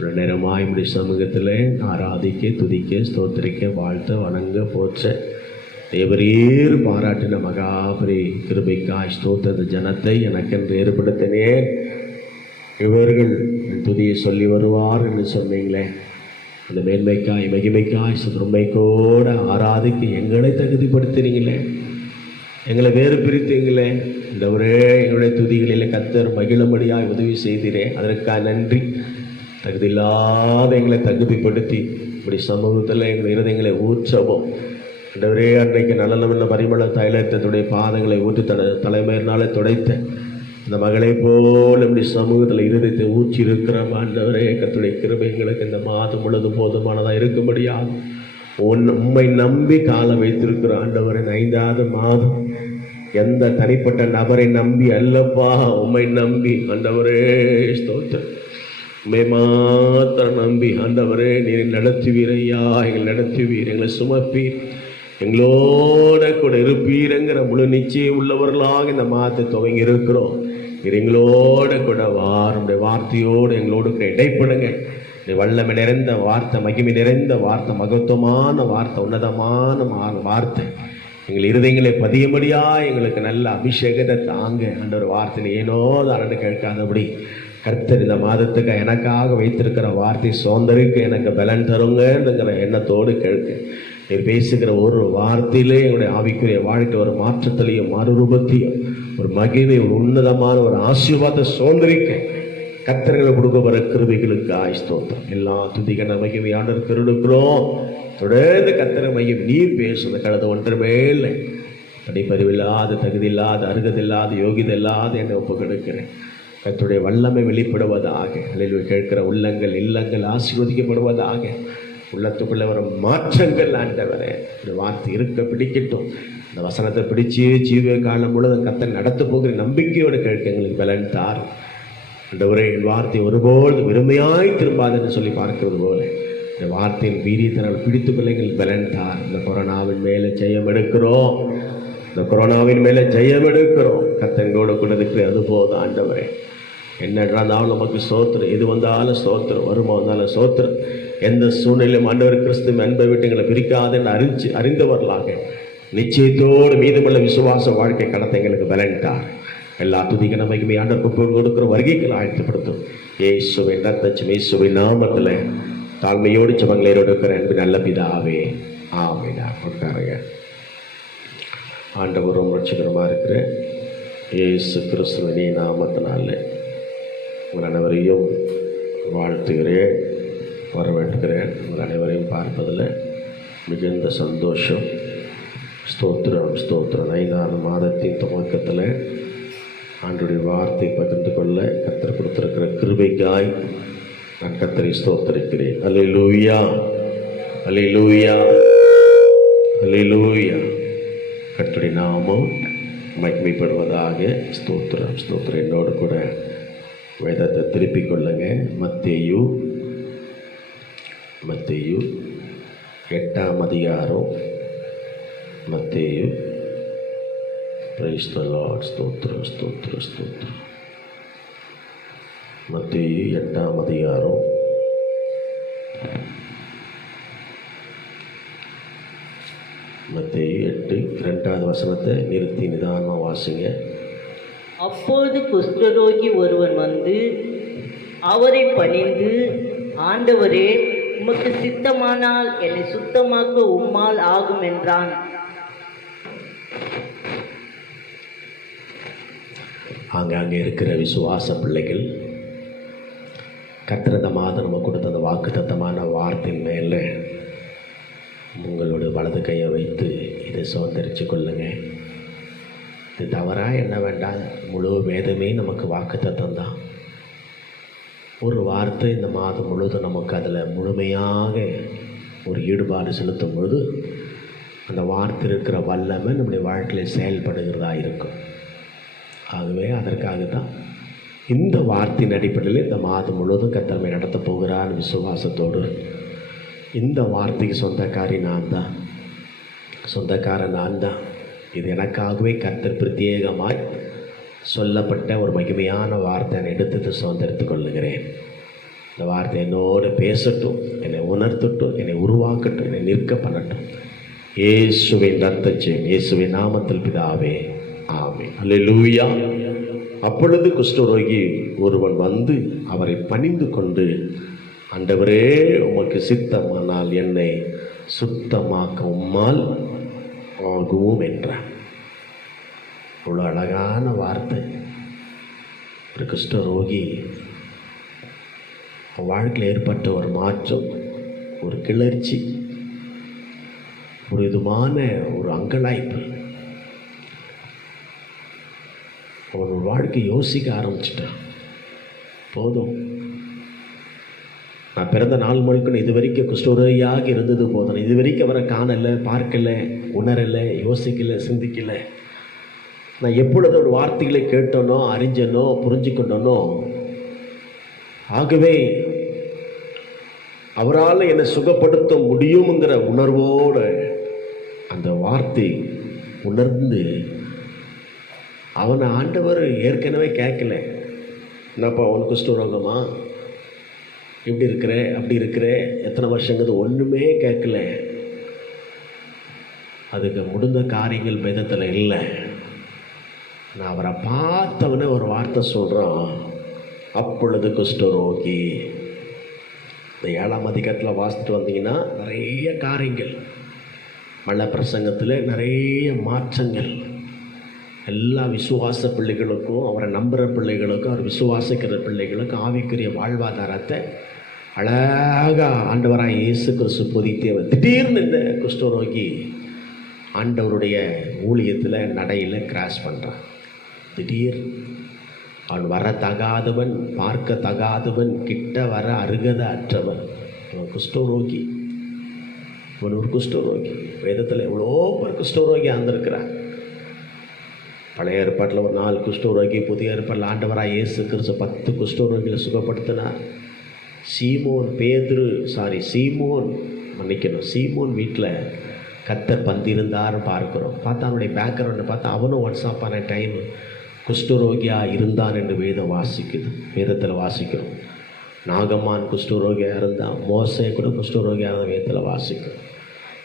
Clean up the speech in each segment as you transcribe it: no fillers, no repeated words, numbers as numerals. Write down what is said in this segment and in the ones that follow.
ஒரு நேரமாய் இப்படி சமூகத்தில் ஆராதிக்க, துதிக்க, ஸ்தோத்திரிக்க, வாழ்த்த, வணங்க, போற்ற தேவரீர் பாராட்டின மகாபரி கிருபைக்காய் ஸ்தோத்திர ஜனத்தை எனக்கென்று ஏற்படுத்தினேன். இவர்கள் துதியை சொல்லி வருவார் என்று சொன்னீங்களே, அந்த மேன்மைக்காய் மகிமைக்காய் சுதர்மைக்கோட ஆராதிக்க எங்களை தகுதிப்படுத்தினீங்களே, எங்களை வேறு பிரித்தீங்களே. இந்த ஒரே எங்களுடைய துதிகளில் கர்த்தர் மகிழும்படியாய் உதவி செய்தீரே, அதற்காக நன்றி. தகுதியில்லாத எங்களை தகுதிப்படுத்தி இப்படி சமூகத்தில் எங்கள் இருதயங்களை ஊற்றவும், இந்தவரே அன்றைக்கு நல்ல பரிமள தைலத்தினுடைய பாதங்களை ஊற்றி தலைமையினாலே துடைத்த இந்த மகளை போல் இப்படி சமூகத்தில் இருதயத்தை ஊற்றி இருக்கிற ஆண்டவரே, கர்த்தருடைய கிருபை எங்களுக்கு இந்த மாதம் முழுவதும் போதுமானதாக இருக்கும்படியாக உம்மை நம்பி காலம் வைத்திருக்கிற ஆண்டவரே, 5வது மாதம் எந்த தனிப்பட்ட நபரை நம்பி அல்லப்பா, உம்மை நம்பி ஆண்டவரே ஸ்தோத்திரம். உம்மை மாத்திரம் நம்பி ஆண்டவரே நீர் நடத்துவீர் ஐயா, எங்களை நடத்துவீர், எங்களை சுமப்பீர், எங்களோட கூட இருப்பீருங்கிற முழு நிச்சயம் உள்ளவர்களாக இந்த மாதத்தை துவங்கி இருக்கிறோம். நீர் எங்களோட கூட வாருடைய வார்த்தையோடு எங்களோடு கூட இடைப்படுங்க. வல்லமை நிறைந்த வார்த்தை, மகிமை நிறைந்த வார்த்தை, மகத்துவமான வார்த்தை, உன்னதமான வார்த்தை எங்கள் இருதயங்களை பதியும்படியா எங்களுக்கு நல்ல அபிஷேகத்தை தாங்க. அந்த ஒரு வார்த்தை ஏனோ அரண்டு கேட்காதபடி கர்த்தர் இந்த மாதத்துக்கு எனக்காக வைத்திருக்கிற வார்த்தை சுதந்திரிக்க எனக்கு பலன் தருங்கிற எண்ணத்தோடு கேட்க, நீர் பேசுகிற ஒரு வார்த்தையிலே எங்களுடைய ஆவிக்குரிய வாழ்க்கை ஒரு மாற்றத்திலையும் மறுரூபத்தையும் ஒரு மகிமை, ஒரு உன்னதமான ஒரு ஆசீர்வாதத்தை சுதந்திரிக்க கர்த்தர்களை கொடுக்க வர கிருபைகளுக்கு ஸ்தோத்திரம். எல்லா துதிகன மகிமையான இருக்கிறோம். தொடர்ந்து கர்த்தர் மையம் நீர் பேசுவது கடந்த ஒன்றுமே இல்லை. தனிப்பறிவில்லாத, தகுதியில்லாத, அருகதில்லாத, யோகியதில்லாத என்னை ஒப்புக்கொடுக்கிறேன். கர்த்தருடைய வல்லமை வெளிப்படுவதாக. அல்லேலூயா. கேட்கிற உள்ளங்கள் இல்லங்கள் ஆசீர்வதிக்கப்படுவதாக. உள்ளத்துக்குள்ளே வர மாற்றங்கள் ஆண்டவரே இந்த வார்த்தை இருக்க பிடிக்கட்டும். இந்த வசனத்தை பிடிச்சி ஜீவ காலம் முழுவதும் கர்த்தர் நடத்த போகிற நம்பிக்கையோடு கேட்க எங்களுக்கு பலன் தார் ஆண்டவரே. என் வார்த்தை ஒருபோது வெறுமையாய் திரும்பாதுன்னு சொல்லி பார்க்கிறது போல இந்த வார்த்தையின் வீரியத்தினால் பிடித்து பிள்ளைகள் பலன் தார். இந்த கொரோனாவின் மேலே ஜெயம் எடுக்கிறோம், இந்த கொரோனாவின் மேலே ஜெயம் எடுக்கிறோம். கர்த்தரோடு கூட இருக்கிற அதுபோது ஆண்டவரே என்ன நடந்தாலும் நமக்கு ஸ்தோத்திரம், எது வந்தாலும் ஸ்தோத்திரம், வருமா வந்தாலும் ஸ்தோத்திரம். எந்த சூழ்நிலையும் ஆண்டவர் கிறிஸ்து அன்பை விட்டு எங்களை பிரிக்காதுன்னு அறிந்தவர்களாக நிச்சயத்தோடு மீதமுள்ள விசுவாச வாழ்க்கை கடத்த எங்களுக்கு பலன்ட்டார். எல்லா துதிக்க நம்பிக்கை ஆண்டவர் கொடுக்கிற வருகைகள் ஆழ்த்தப்படுத்தும். இயேசுவின் ரத்தம் இயேசுவின் நாமத்தில் தாழ்மையோடு ஜெபங்களோடு இருக்கிற அன்பு நல்ல பிதாவே ஆமென். உட்காருங்க. ஆண்டவரும் ரட்சகருமாக இருக்கிற இயேசு கிறிஸ்துவின் நாமத்தினால உங்கள் அனைவரையும் வாழ்த்துகிறேன், வரவேற்றுகிறேன். உங்கள் அனைவரையும் பார்ப்பதில் மிகுந்த சந்தோஷம். ஸ்தோத்திரம் ஸ்தோத்திரம். 5வது மாதத்தின் துவக்கத்தில் ஆண்டவருடைய வார்த்தை பகிர்ந்து கொள்ள கர்த்தர் கொடுத்திருக்கிற கிருபைக்காய் நான் கர்த்தரை ஸ்தோத்திரிக்கிறேன். அல்லேலூயா, அல்லேலூயா, அல்லேலூயா. கர்த்தருடைய நாமம் மகிமைப்படுவதாக. ஸ்தோத்திரம் ஸ்தோத்திரம். என்னோடு கூட வேதத்தை திருப்பிக் கொள்ளுங்க. மத்தேயு 8ஆம் அதிகாரம். மத்தேயு. Praise the Lord. ஸ்தோத்திரம் ஸ்தோத்திரம் ஸ்தோத்திரம். மத்தேயு 8ஆம் அதிகாரம். மத்தேயு 8:2 வசனத்தை நிறுத்தி நிதானமாக வாசிங்க. அப்போது குஷ்டரோகி ஒருவன் வந்து அவரை பணிந்து, ஆண்டவரே, உமக்கு சித்தமானால் என்னை சுத்தமாக்க உம்மால் ஆகும் என்றான். ஆங்காங்கே இருக்கிற விசுவாச பிள்ளைகள் கர்த்தர் இந்த மாதம் நம்ம கொடுத்த அந்த வாக்குத்தத்தமான வார்த்தையின் மேலே உங்களோட வலது கையை வைத்து இதை சுதந்திரிச்சு கொள்ளுங்க. இது தவறாக என்ன வேண்டாம், முழு வேதமே நமக்கு வாக்குத்தத்தம் தான். ஒரு வார்த்தை இந்த மாதம் முழுவதும் நமக்கு அதில் முழுமையாக ஒரு ஈடுபாடு செலுத்தும் பொழுது அந்த வார்த்தை இருக்கிற வல்லமை நம்முடைய வாழ்க்கையில் செயல்படுகிறதா இருக்கும். ஆகவே அதற்காக தான் இந்த வார்த்தையின் அடிப்படையில் இந்த மாதம் முழுவதும் கர்த்தர் நடத்த போகிறார் விசுவாசத்தோடு. இந்த வார்த்தைக்கு சொந்தக்காரன் நான் தான். இது எனக்காகவே கர்த்தர் பிரத்யேகமாய் சொல்லப்பட்ட ஒரு மகிமையான வார்த்தை எடுத்து சுதந்திரித்துக் கொள்ளுகிறேன். இந்த வார்த்தை என்னோடு பேசட்டும், என்னை உணர்த்தட்டும், என்னை உருவாக்கட்டும், என்னை நிற்க பண்ணட்டும். இயேசுவின் ரத்தம் ஜெயம், இயேசுவின் நாமத்தில் பிதாவே, ஆமென். அல்லேலூயா. அப்பொழுது குஷ்டரோகி ஒருவன் வந்து அவரை பணிந்து கொண்டு, ஆண்டவரே, உமக்கு சித்தமானால் என்னை சுத்தமாக்க உம்மால் ஆகும் என்றான். அவ்வளோ அழகான வார்த்தை. ஒரு குஷ்டரோகி வாழ்க்கையில் ஏற்பட்ட ஒரு மாற்றம், ஒரு கிளர்ச்சி, ஒரு விதமான ஒரு அங்கலாய்ப்பு. அவன் ஒரு வாழ்க்கை யோசிக்க ஆரம்பிச்சிட்டான். போதும், நான் பிறந்த நாள் முழுக்க இது வரைக்கும் குஷ்டரோகியாக இருந்தது போதும். இது வரைக்கும் அவரை காணலை, பார்க்கலை, உணரலை, யோசிக்கலை, சிந்திக்கலை. நான் எப்பொழுது ஒரு வார்த்தைகளை கேட்டனோ, அறிஞ்சனோ, புரிஞ்சுக்கொண்டனோ, ஆகவே அவரால் என்னை சுகப்படுத்த முடியுங்கிற உணர்வோடு அந்த வார்த்தை உணர்ந்து அவனை ஆண்டவர் ஏற்கனவே கேட்கல, என்னப்பா அவனுக்கு குஷ்டரோகமா, இப்படி இருக்கிற, அப்படி இருக்கிற, எத்தனை வருஷங்கிறது ஒன்றுமே கேட்கல. அதுக்கு முடிந்த காரியங்கள் வேதத்தில் இல்லை. நான் அவரை பார்த்தவனே ஒரு வார்த்தை சொல்கிறான், அப்பொழுது குஷ்டரோகி. இந்த 7ஆம் அதிகாரத்தில் வாசிட்டு வந்தீங்கன்னா நிறைய காரியங்கள், மல்ல பிரசங்கத்தில் நிறைய மாற்றங்கள். எல்லா விசுவாச பிள்ளைகளுக்கும், அவரை நம்புகிற பிள்ளைகளுக்கும், அவர் விசுவாசிக்கிற பிள்ளைகளுக்கும் ஆவிக்குரிய வாழ்வாதாரத்தை அழகாக ஆண்டவராக இயேசு கிறிஸ்து பொதித்தேவர். திடீர்னு இந்த குஷ்டரோகி ஆண்டவருடைய ஊழியத்தில் நடையில் கிராஸ் பண்ணுறான். திடீர் அவன் வர தகாதவன், பார்க்க தகாதவன், கிட்ட வர அருகதை அற்றவன். அவன் குஷ்டரோகி, அவன் ஒரு குஷ்டரோகி. வேதத்தில் எவ்வளோ பேர் குஷ்டரோகி ஆந்திருக்கிறான். பழைய ஏற்பாட்டில் ஒரு 4 குஷ்டரோகி, புதிய ஏற்பாட்டில் ஆண்டவராக இயேசு கிறிஸ்து 10 குஷ்டரோகிகளை சுகப்படுத்தினார். சீமோன் வீட்டில் கர்த்தர் பந்திருந்தார்னு பார்க்குறோம். பார்த்தா அவனுடைய பேக்ரவுண்டை பார்த்தா அவனும் ஒன்ஸ் அப்பான டைம் குஷ்டரோகியாக இருந்தான் என்று வேதம் வாசிக்குது. வேதத்தில் வாசிக்கிறோம். நாகமான் குஷ்டரோகியாக இருந்தான், மோசே கூட குஷ்டரோகியாக இருந்த வேதத்தில் வாசிக்கிறோம்.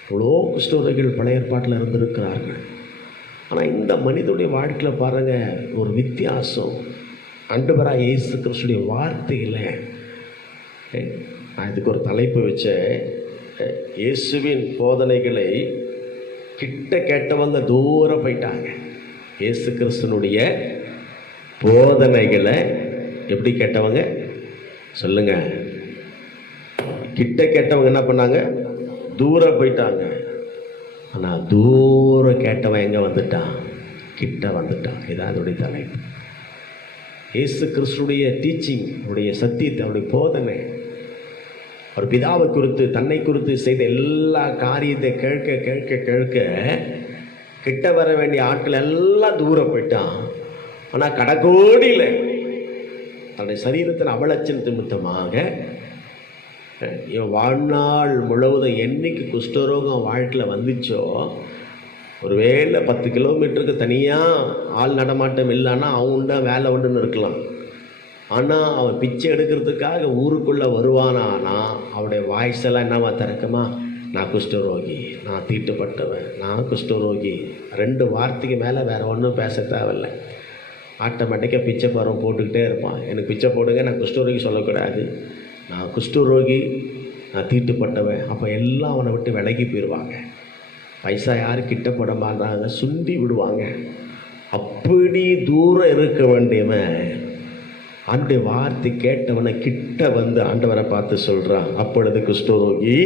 இவ்வளோ குஷ்டரோகிகள் பழைய ஏற்பாட்டில் இருந்திருக்கிறார்கள். ஆனால் இந்த மனிதனுடைய வாழ்க்கையில் பாருங்கள், ஒரு வித்தியாசம். ஆண்டவராக இயேசு கிறிஸ்துடைய வார்த்தையில் நான் இதுக்கு ஒரு தலைப்பு வச்சேன், இயேசுவின் போதனைகளை கிட்ட கேட்டவங்க தூரம் போயிட்டாங்க. இயேசு கிறிஸ்துனுடைய போதனைகளை எப்படி கேட்டவங்க சொல்லுங்க? கிட்ட கேட்டவங்க என்ன பண்ணாங்க? தூரம் போயிட்டாங்க. ஆனால் தூரம் கேட்டவன் எங்கே வந்துட்டான்? கிட்ட வந்துட்டான். இதான் அதோடைய தலைப்பு. இயேசு கிறிஸ்துடைய டீச்சிங், அவருடைய சத்தியத்தை, அவருடைய போதனை, அவர் பிதாவை குறித்து, தன்னை குறித்து செய்த எல்லா காரியத்தை கேட்க கேட்க கேட்க கிட்ட வர வேண்டிய ஆட்கள் எல்லாம் தூரம் போயிட்டான். ஆனால் கடைக்கோடியில் தன்னுடைய சரீரத்தின் அவலட்சண நிமித்தமாக வாழ்நாள் முழுவதும் என்னைக்கு குஷ்டரோகம் வாழ்க்கையில் வந்துச்சோ, ஒருவேளை 10 கிலோமீட்டருக்கு தனியாக ஆள் நடமாட்டம் இல்லைன்னா அவன் உண்டா வேலை உண்டுன்னு இருக்கலாம். ஆனால் அவன் பிச்சை எடுக்கிறதுக்காக ஊருக்குள்ளே வருவானா அவனுடைய வாய்ஸ் எல்லாம் என்னவா திறக்குமா? நான் குஷ்டரோகி, நான் தீட்டுப்பட்டவன், நான் குஷ்டரோகி. 2 வார்த்தைக்கு மேலே வேறு ஒன்றும் பேச தேவையில்லை. ஆட்டோமேட்டிக்காக பிச்சை பருவம் போட்டுக்கிட்டே இருப்பான். எனக்கு பிச்சை போடுங்க, நான் குஷ்டரோகி சொல்லக்கூடாது, நான் குஷ்டரோகி, நான் தீட்டுப்பட்டவன். அப்போ எல்லாம் அவனை விட்டு விலகி போயிடுவாங்க. பைசா யாரும் கிட்ட போட மாட்டாங்க, சுண்டி விடுவாங்க. அப்படி தூரம் இருக்க வேண்டியவன் ஆண்டுடைய வார்த்தை கேட்டவனை கிட்ட வந்து ஆண்டவரை பார்த்து சொல்கிறான், அப்பொழுது குஷ்டரோகி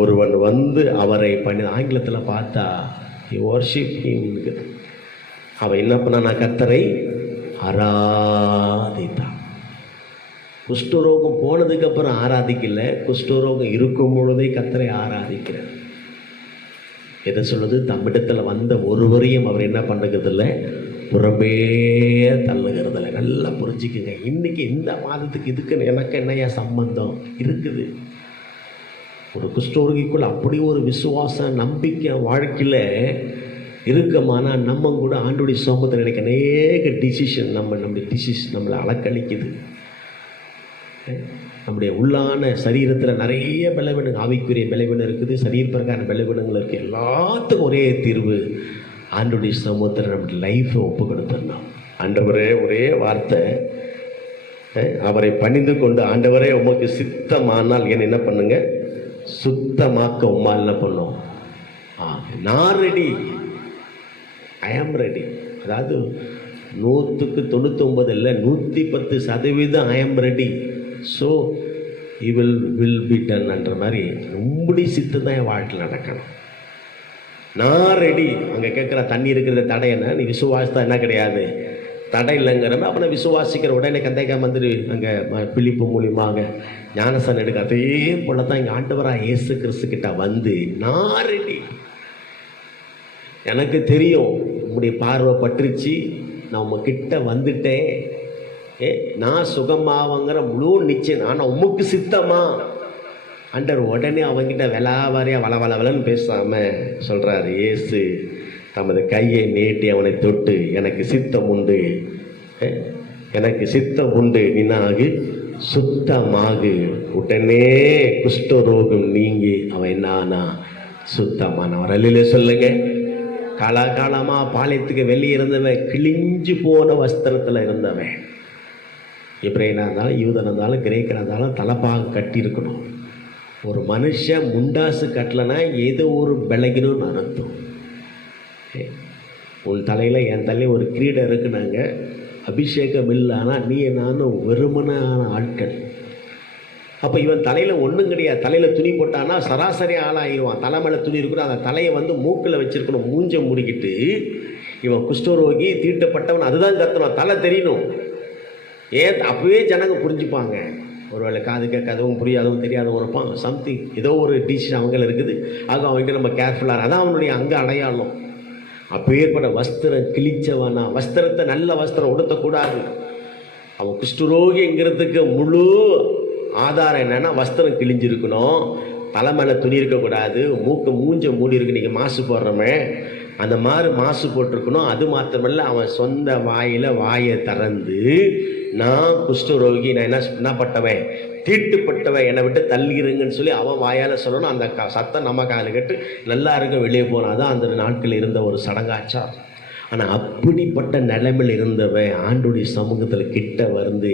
ஒருவன் வந்து அவரை பண்ணி. ஆங்கிலத்தில் பார்த்தா வர்ஷிப் ஹிம். அவன் என்ன பண்ணான்? கர்த்தரை ஆராதித்தான். குஷ்டரோகம் போனதுக்கப்புறம் ஆராதிக்கல, குஷ்டரோகம் இருக்கும் பொழுதே கர்த்தரை ஆராதிக்கிறார். எதை சொல்லுது? தம்மிடத்தில் வந்த ஒருவரையும் அவர் என்ன பண்ணுறதில்லை, புறம்பே தள்ளுகிறதில்லை. நல்லா புரிஞ்சுக்குங்க. இன்றைக்கி இந்த மாதத்துக்கு இதுக்கு எனக்கு என்னையா சம்பந்தம் இருக்குது? ஒரு குஷ்டரோகிக்குள்ள அப்படி ஒரு விசுவாசம், நம்பிக்கை வாழ்க்கையில் இருக்கமானா நம்ம கூட ஆண்டோடைய சமூகத்தில் எனக்கு அநேக டிசிஷன் நம்மளை அலக்கழிக்குது. நம்முடைய உள்ளான சரீரத்தில் நிறைய பலவீனங்கள், ஆவிக்குரிய பலவீனம் இருக்குது, சரீர பிரகார பலவீனங்கள் இருக்குது. எல்லாத்துக்கும் ஒரே தீர்வு, ஆண்டவருடைய சமூகத்தில் நம்முடைய லைஃப்பை ஒப்பு கொடுத்துடணும். ஆண்டவரே, ஒரே வார்த்தை, அவரை பணிந்து கொண்டு, ஆண்டவரே உமக்கு சித்தமானால் என்ன பண்ணுங்க, சுத்தமாக்க உம்மால் என்ன பண்ணும். நான் ரெடி, ஐ ஆம் ரெடி. அதாவது 100% இல்லை, 110% I am ready. So will be done என்ற மாதிரி உங்களுடைய சித்தம் தான் என் வாழ்க்கையில் நடக்கணும். நான் ரெடி. அங்கே கேட்குற தண்ணி இருக்கிற தடை என்ன, நீ விசுவாசத்தா என்ன கிடையாது, தடை இல்லைங்கிறமே. அப்போ நான் விசுவாசிக்கிற உடனே கந்தைக்காம வந்துட்டு அங்கே பிலிப்பு மூலியமாக ஞானசன் எடுக்க, அதே போல தான் இங்கே ஆண்டவராக இயேசு கிறிஸ்து கிட்ட வந்து நான் ரெடி. எனக்கு தெரியும் உங்களுடைய பார்வை பற்றுச்சு, நான் உங்ககிட்ட வந்துட்டேன், நான் சுகமாவங்கிற முழு நிச்சயம். ஆனால் உமக்கு சித்தமா ஆண்டவர் உடனே அவங்கிட்ட விலாவாரியாக வளவளன்னு பேசாமல் சொல்கிறார். இயேசு தமது கையை நீட்டி அவனை தொட்டு, எனக்கு சித்தம் உண்டு, எனக்கு சித்தம் உண்டு, நீனாகு சுத்தமாகு. உடனே குஷ்டரோகம் நீங்கி அவன் என்னானா சுத்தமானவர். அல்லேலூயா சொல்லுங்க. காலகாலமாக பாளையத்துக்கு வெளியே இருந்தவன், கிழிஞ்சு போன வஸ்திரத்தில் இருந்தவன், எப்ரேயனாக இருந்தாலும் யூதனாக இருந்தாலும் கிரேக்கனாக இருந்தாலும் தலைப்பாக கட்டியிருக்கணும். ஒரு மனுஷன் முண்டாசு கட்டலைன்னா ஏதோ ஒரு விலகினும்னு அர்த்தம். உன் தலையில் என் தலையில் ஒரு கிரீடம் இருக்குனாங்க, அபிஷேகம் இல்லைனா நீ நானும் வெறுமனான ஆட்கள். அப்போ இவன் தலையில் ஒன்றும் கிடையாது. தலையில் துணி போட்டான்னா சராசரி ஆளாகிடுவான். தலை மேலே துணி இருக்கணும், அந்த தலையை வந்து மூக்கில் வச்சுருக்கணும், மூஞ்சை முடிக்கிட்டு. இவன் குஷ்டரோகி, தீட்டப்பட்டவன், அதுதான் கத்தணும், தலை தெரியணும். அப்போவே ஜனங்க புரிஞ்சுப்பாங்க. ஒருவேளை காது கேட்காதவங்க, புரியாதவங்க, தெரியாதவங்க இருப்பான், சம்திங் ஏதோ ஒரு டிசிஷன் அவங்கள இருக்குது. ஆக அவங்க நம்ம கேர்ஃபுல்லாக, அதான் அவனுடைய அங்கே அடையாளம். அப்போ ஏற்பட வஸ்திரம் கிழிச்சவனா, வஸ்திரத்தை நல்ல வஸ்திரம் உடுத்தக்கூடாது. அவன் குஷ்டரோகிங்கிறதுக்கு முழு ஆதாரம் என்னென்னா வஸ்திரம் கிழிஞ்சிருக்கணும், தலை மேலே துணி இருக்கக்கூடாது, மூஞ்ச மூடி இருக்கு. நீங்கள் மாசு போடுறோமே அந்த மாதிரி மாசு போட்டிருக்கணும். அது மாத்திரமல்ல, அவன் சொந்த வாயை திறந்து நான் குஷ்டரோகி, நான் என்ன பட்டவன், தீட்டுப்பட்டவன், என்னை விட்டு தள்ளிடுங்கன்னு சொல்லி அவன் வாயால் சொல்லணும். அந்த சத்தம் நம்ம காலில் கேட்டு நல்லா இருக்க வெளியே போனால் தான் அந்த நாட்கள் இருந்த ஒரு சடங்காச்சா. ஆனால் அப்படிப்பட்ட நிலைமையில் இருந்தவன் ஆண்டுடைய சமூகத்தில் கிட்ட வந்து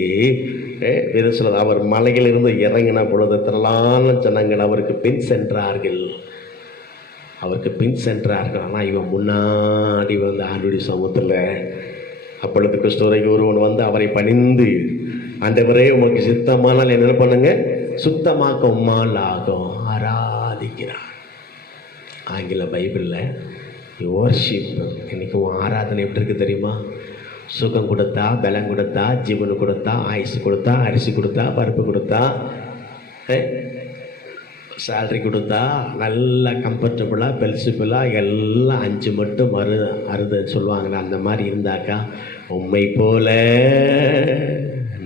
எது சொல்லுது, அவர் மலையில் இருந்து இறங்கின பொழுது திரளான ஜனங்கள் அவருக்கு பின் சென்றார்கள். ஆனால் இவன் முன்னாடி வந்து ஆண்டுடைய சமூகத்தில். அப்பொழுது கிறிஸ்துவரைக்கு ஒருவன் வந்து அவரை பணிந்து, ஆண்டவரே உமக்கு சித்தமானால் என்ன பண்ணுங்க, சுத்தமாக்க உம்மால் ஆகும், ஆராதிக்கிறான். ஆங்கில பைபிளில் வர்ஷிப். இன்னைக்கு ஆராதனை எப்படி இருக்குது தெரியுமா? சுகம் கொடுத்தா, பலம் கொடுத்தா, ஜீவனு கொடுத்தா, ஆயுசு கொடுத்தா, அரிசி கொடுத்தா, பருப்பு கொடுத்தா, சேல்ரி கொடுத்தா, நல்லா கம்ஃபர்டபுளாக பெல்சிபிளாக எல்லாம் 5 மட்டும் அறுதுன்னு சொல்லுவாங்கள்ல, அந்த மாதிரி இருந்தாக்கா உம்மை போல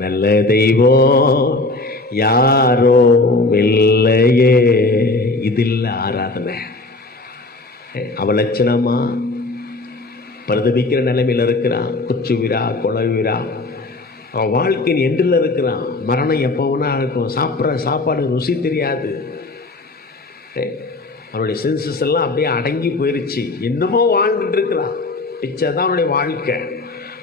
நல்ல தெய்வம் யாரோ இல்லையே. இது இல்லை ஆராதனை. அவலட்சணமா பரிதபிக்கிற நிலைமையில் இருக்கிறான், குச்சுவிரா கொலவிரா, அவன் வாழ்க்கையின் எண்டில் இருக்கிறான். மரணம் எப்போவுனா இருக்கும். சாப்பிட்ற சாப்பாடு ருசி தெரியாது. அவனுடைய சென்சஸ் எல்லாம் அப்படியே அடங்கி போயிடுச்சு. என்னமோ வாழ்ந்துட்டு இருக்கிறான், பிச்சை தான் அவனுடைய வாழ்க்கை.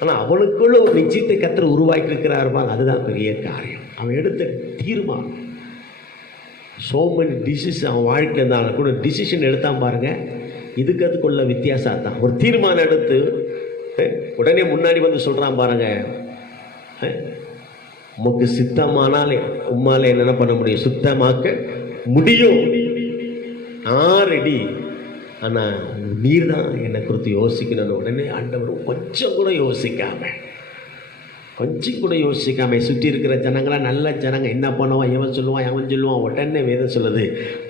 ஆனால் அவனுக்குள்ள ஒரு நிச்சயத்தை கர்த்தர் உருவாக்கி இருக்கிறாருப்பாங்க. அதுதான் பெரிய காரியம். அவன் எடுத்த தீர்மானம். ஸோ மெனி டிசிஷன் அவன் வாழ்க்கையில் இருந்தாலும் கூட டிசிஷன் எடுத்தான் பாருங்க. இதுக்கு அதுக்குள்ள வித்தியாசம் தான். ஒரு தீர்மானம் எடுத்து உடனே முன்னாடி வந்து சொல்கிறான் பாருங்க, உமக்கு சித்தமானால் உம்மால் என்ன பண்ண முடியும், சுத்தமாக்க முடியும், நான் ரெடி, ஆனால் நீர் தான் என்னை குறித்து யோசிக்கணும்னு உடனே ஆண்டவர் கொஞ்சம் கூட யோசிக்காம சுற்றி இருக்கிற ஜனங்களாம் நல்ல ஜனங்க, என்ன பண்ணுவான், எவன் சொல்லுவான், உடனே வேதம் சொல்லுது,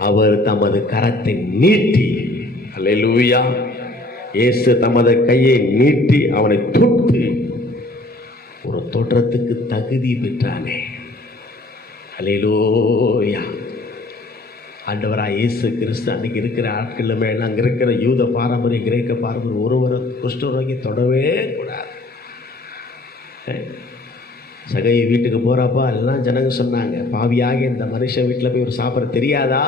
அவர் தமது கரத்தை நீட்டி, அல்லேலூயா, இயேசு தமது கையை நீட்டி அவனை தொட்டு ஒரு தோற்றத்துக்கு தகுதி பெற்றானே. அல்லேலூயா. ஆண்டவராக இயேசு கிறிஸ்து அன்றைக்கி இருக்கிற ஆட்கள் மேலே அங்கே இருக்கிற யூத பாரம்பரியம், கிரேக்க பாரம்பரியம் ஒருவரை குஷ்டரோகி தொடவே கூடாது. சகை வீட்டுக்கு போகிறப்ப எல்லாம் ஜனங்க சொன்னாங்க, பாவியாக இந்த மனுஷன் வீட்டில் போய் ஒரு சாப்பிட தெரியாதா?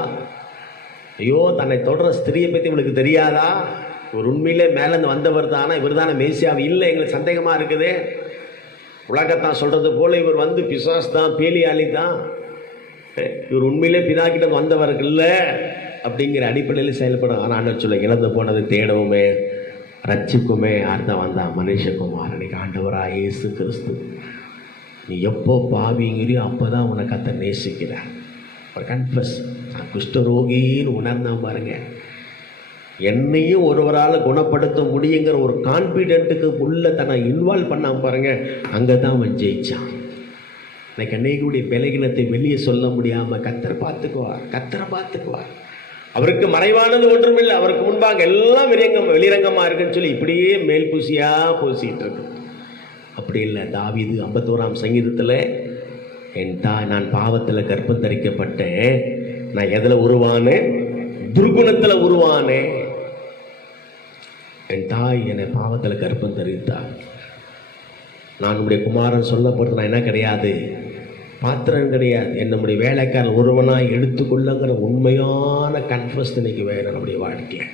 ஐயோ, தன்னை தொடர ஸ்திரியை பற்றி இவளுக்கு தெரியாதா? இவர் உண்மையிலே மேலேருந்து வந்தவர் தானே, இவர் தானே மேசியாவை? இல்லை, எங்களுக்கு சந்தேகமாக இருக்குது. உலகத்தான் சொல்கிறது போல் இவர் வந்து பிசாஸ் தான், பேலியாளி தான், இவர் உண்மையிலே பிதாக்கிட்ட வந்தவர் இல்லை அப்படிங்கிற அடிப்படையில் செயல்படும். ஆனால் ஆண்டவர் சொல்ல, இழந்து போனது தேடவுமே ரட்சிக்குமே அர்த்தம் வந்தான் மனுஷகுமார். அன்னைக்கு ஆண்டவராக இயேசு கிறிஸ்து, நீ எப்போ பாவிங்கிறியோ அப்போ தான் உன்னை கர்த்தர் நேசிக்கிறார். ஒரு கன்ஃபஸ், நான் குஷ்டரோகின்னு உணர்ந்தான் பாருங்க. என்னையும் ஒருவரால் குணப்படுத்த முடியுங்கிற ஒரு கான்ஃபிடென்ட்டுக்கு உள்ள தன்னை இன்வால்வ் பண்ணாம பாருங்க, அங்கே தான் அவன் ஜெயிச்சான். இன்னைக்கு அன்னைக்குடைய பலகீனத்தை வெளியே சொல்ல முடியாமல் கர்த்தர் பார்த்துக்குவார், கர்த்தரை பார்த்துக்குவார். அவருக்கு மறைவானது ஒன்றுமில்லை, அவருக்கு முன்பாக எல்லாம் வெளிரங்கமாக இருக்குன்னு சொல்லி இப்படியே மேல் பூசியாக பூசிக்கிட்டு இருக்கு. அப்படி இல்லை. தாவீது 51ஆம் சங்கீதத்தில், என் தாய், நான் பாவத்தில் கர்ப்பம் தரிக்கப்பட்டேன், நான் எதில் உருவானேன்? துர்குணத்தில் உருவானேன். என் தாய் என்னை பாவத்தில் கர்ப்பம் தரித்தார். நான் உடைய குமாரன் சொல்லப்படுறது நான் என்ன கிடையாது, பாத்திரம் கிடையாது, என்னுடைய வேலைக்காரன் ஒருவனாக எடுத்துக்கொள்ளுங்கிற உண்மையான கன்ஃபஸ் இன்னைக்கு வேணும் நம்முடைய வாழ்க்கையில்.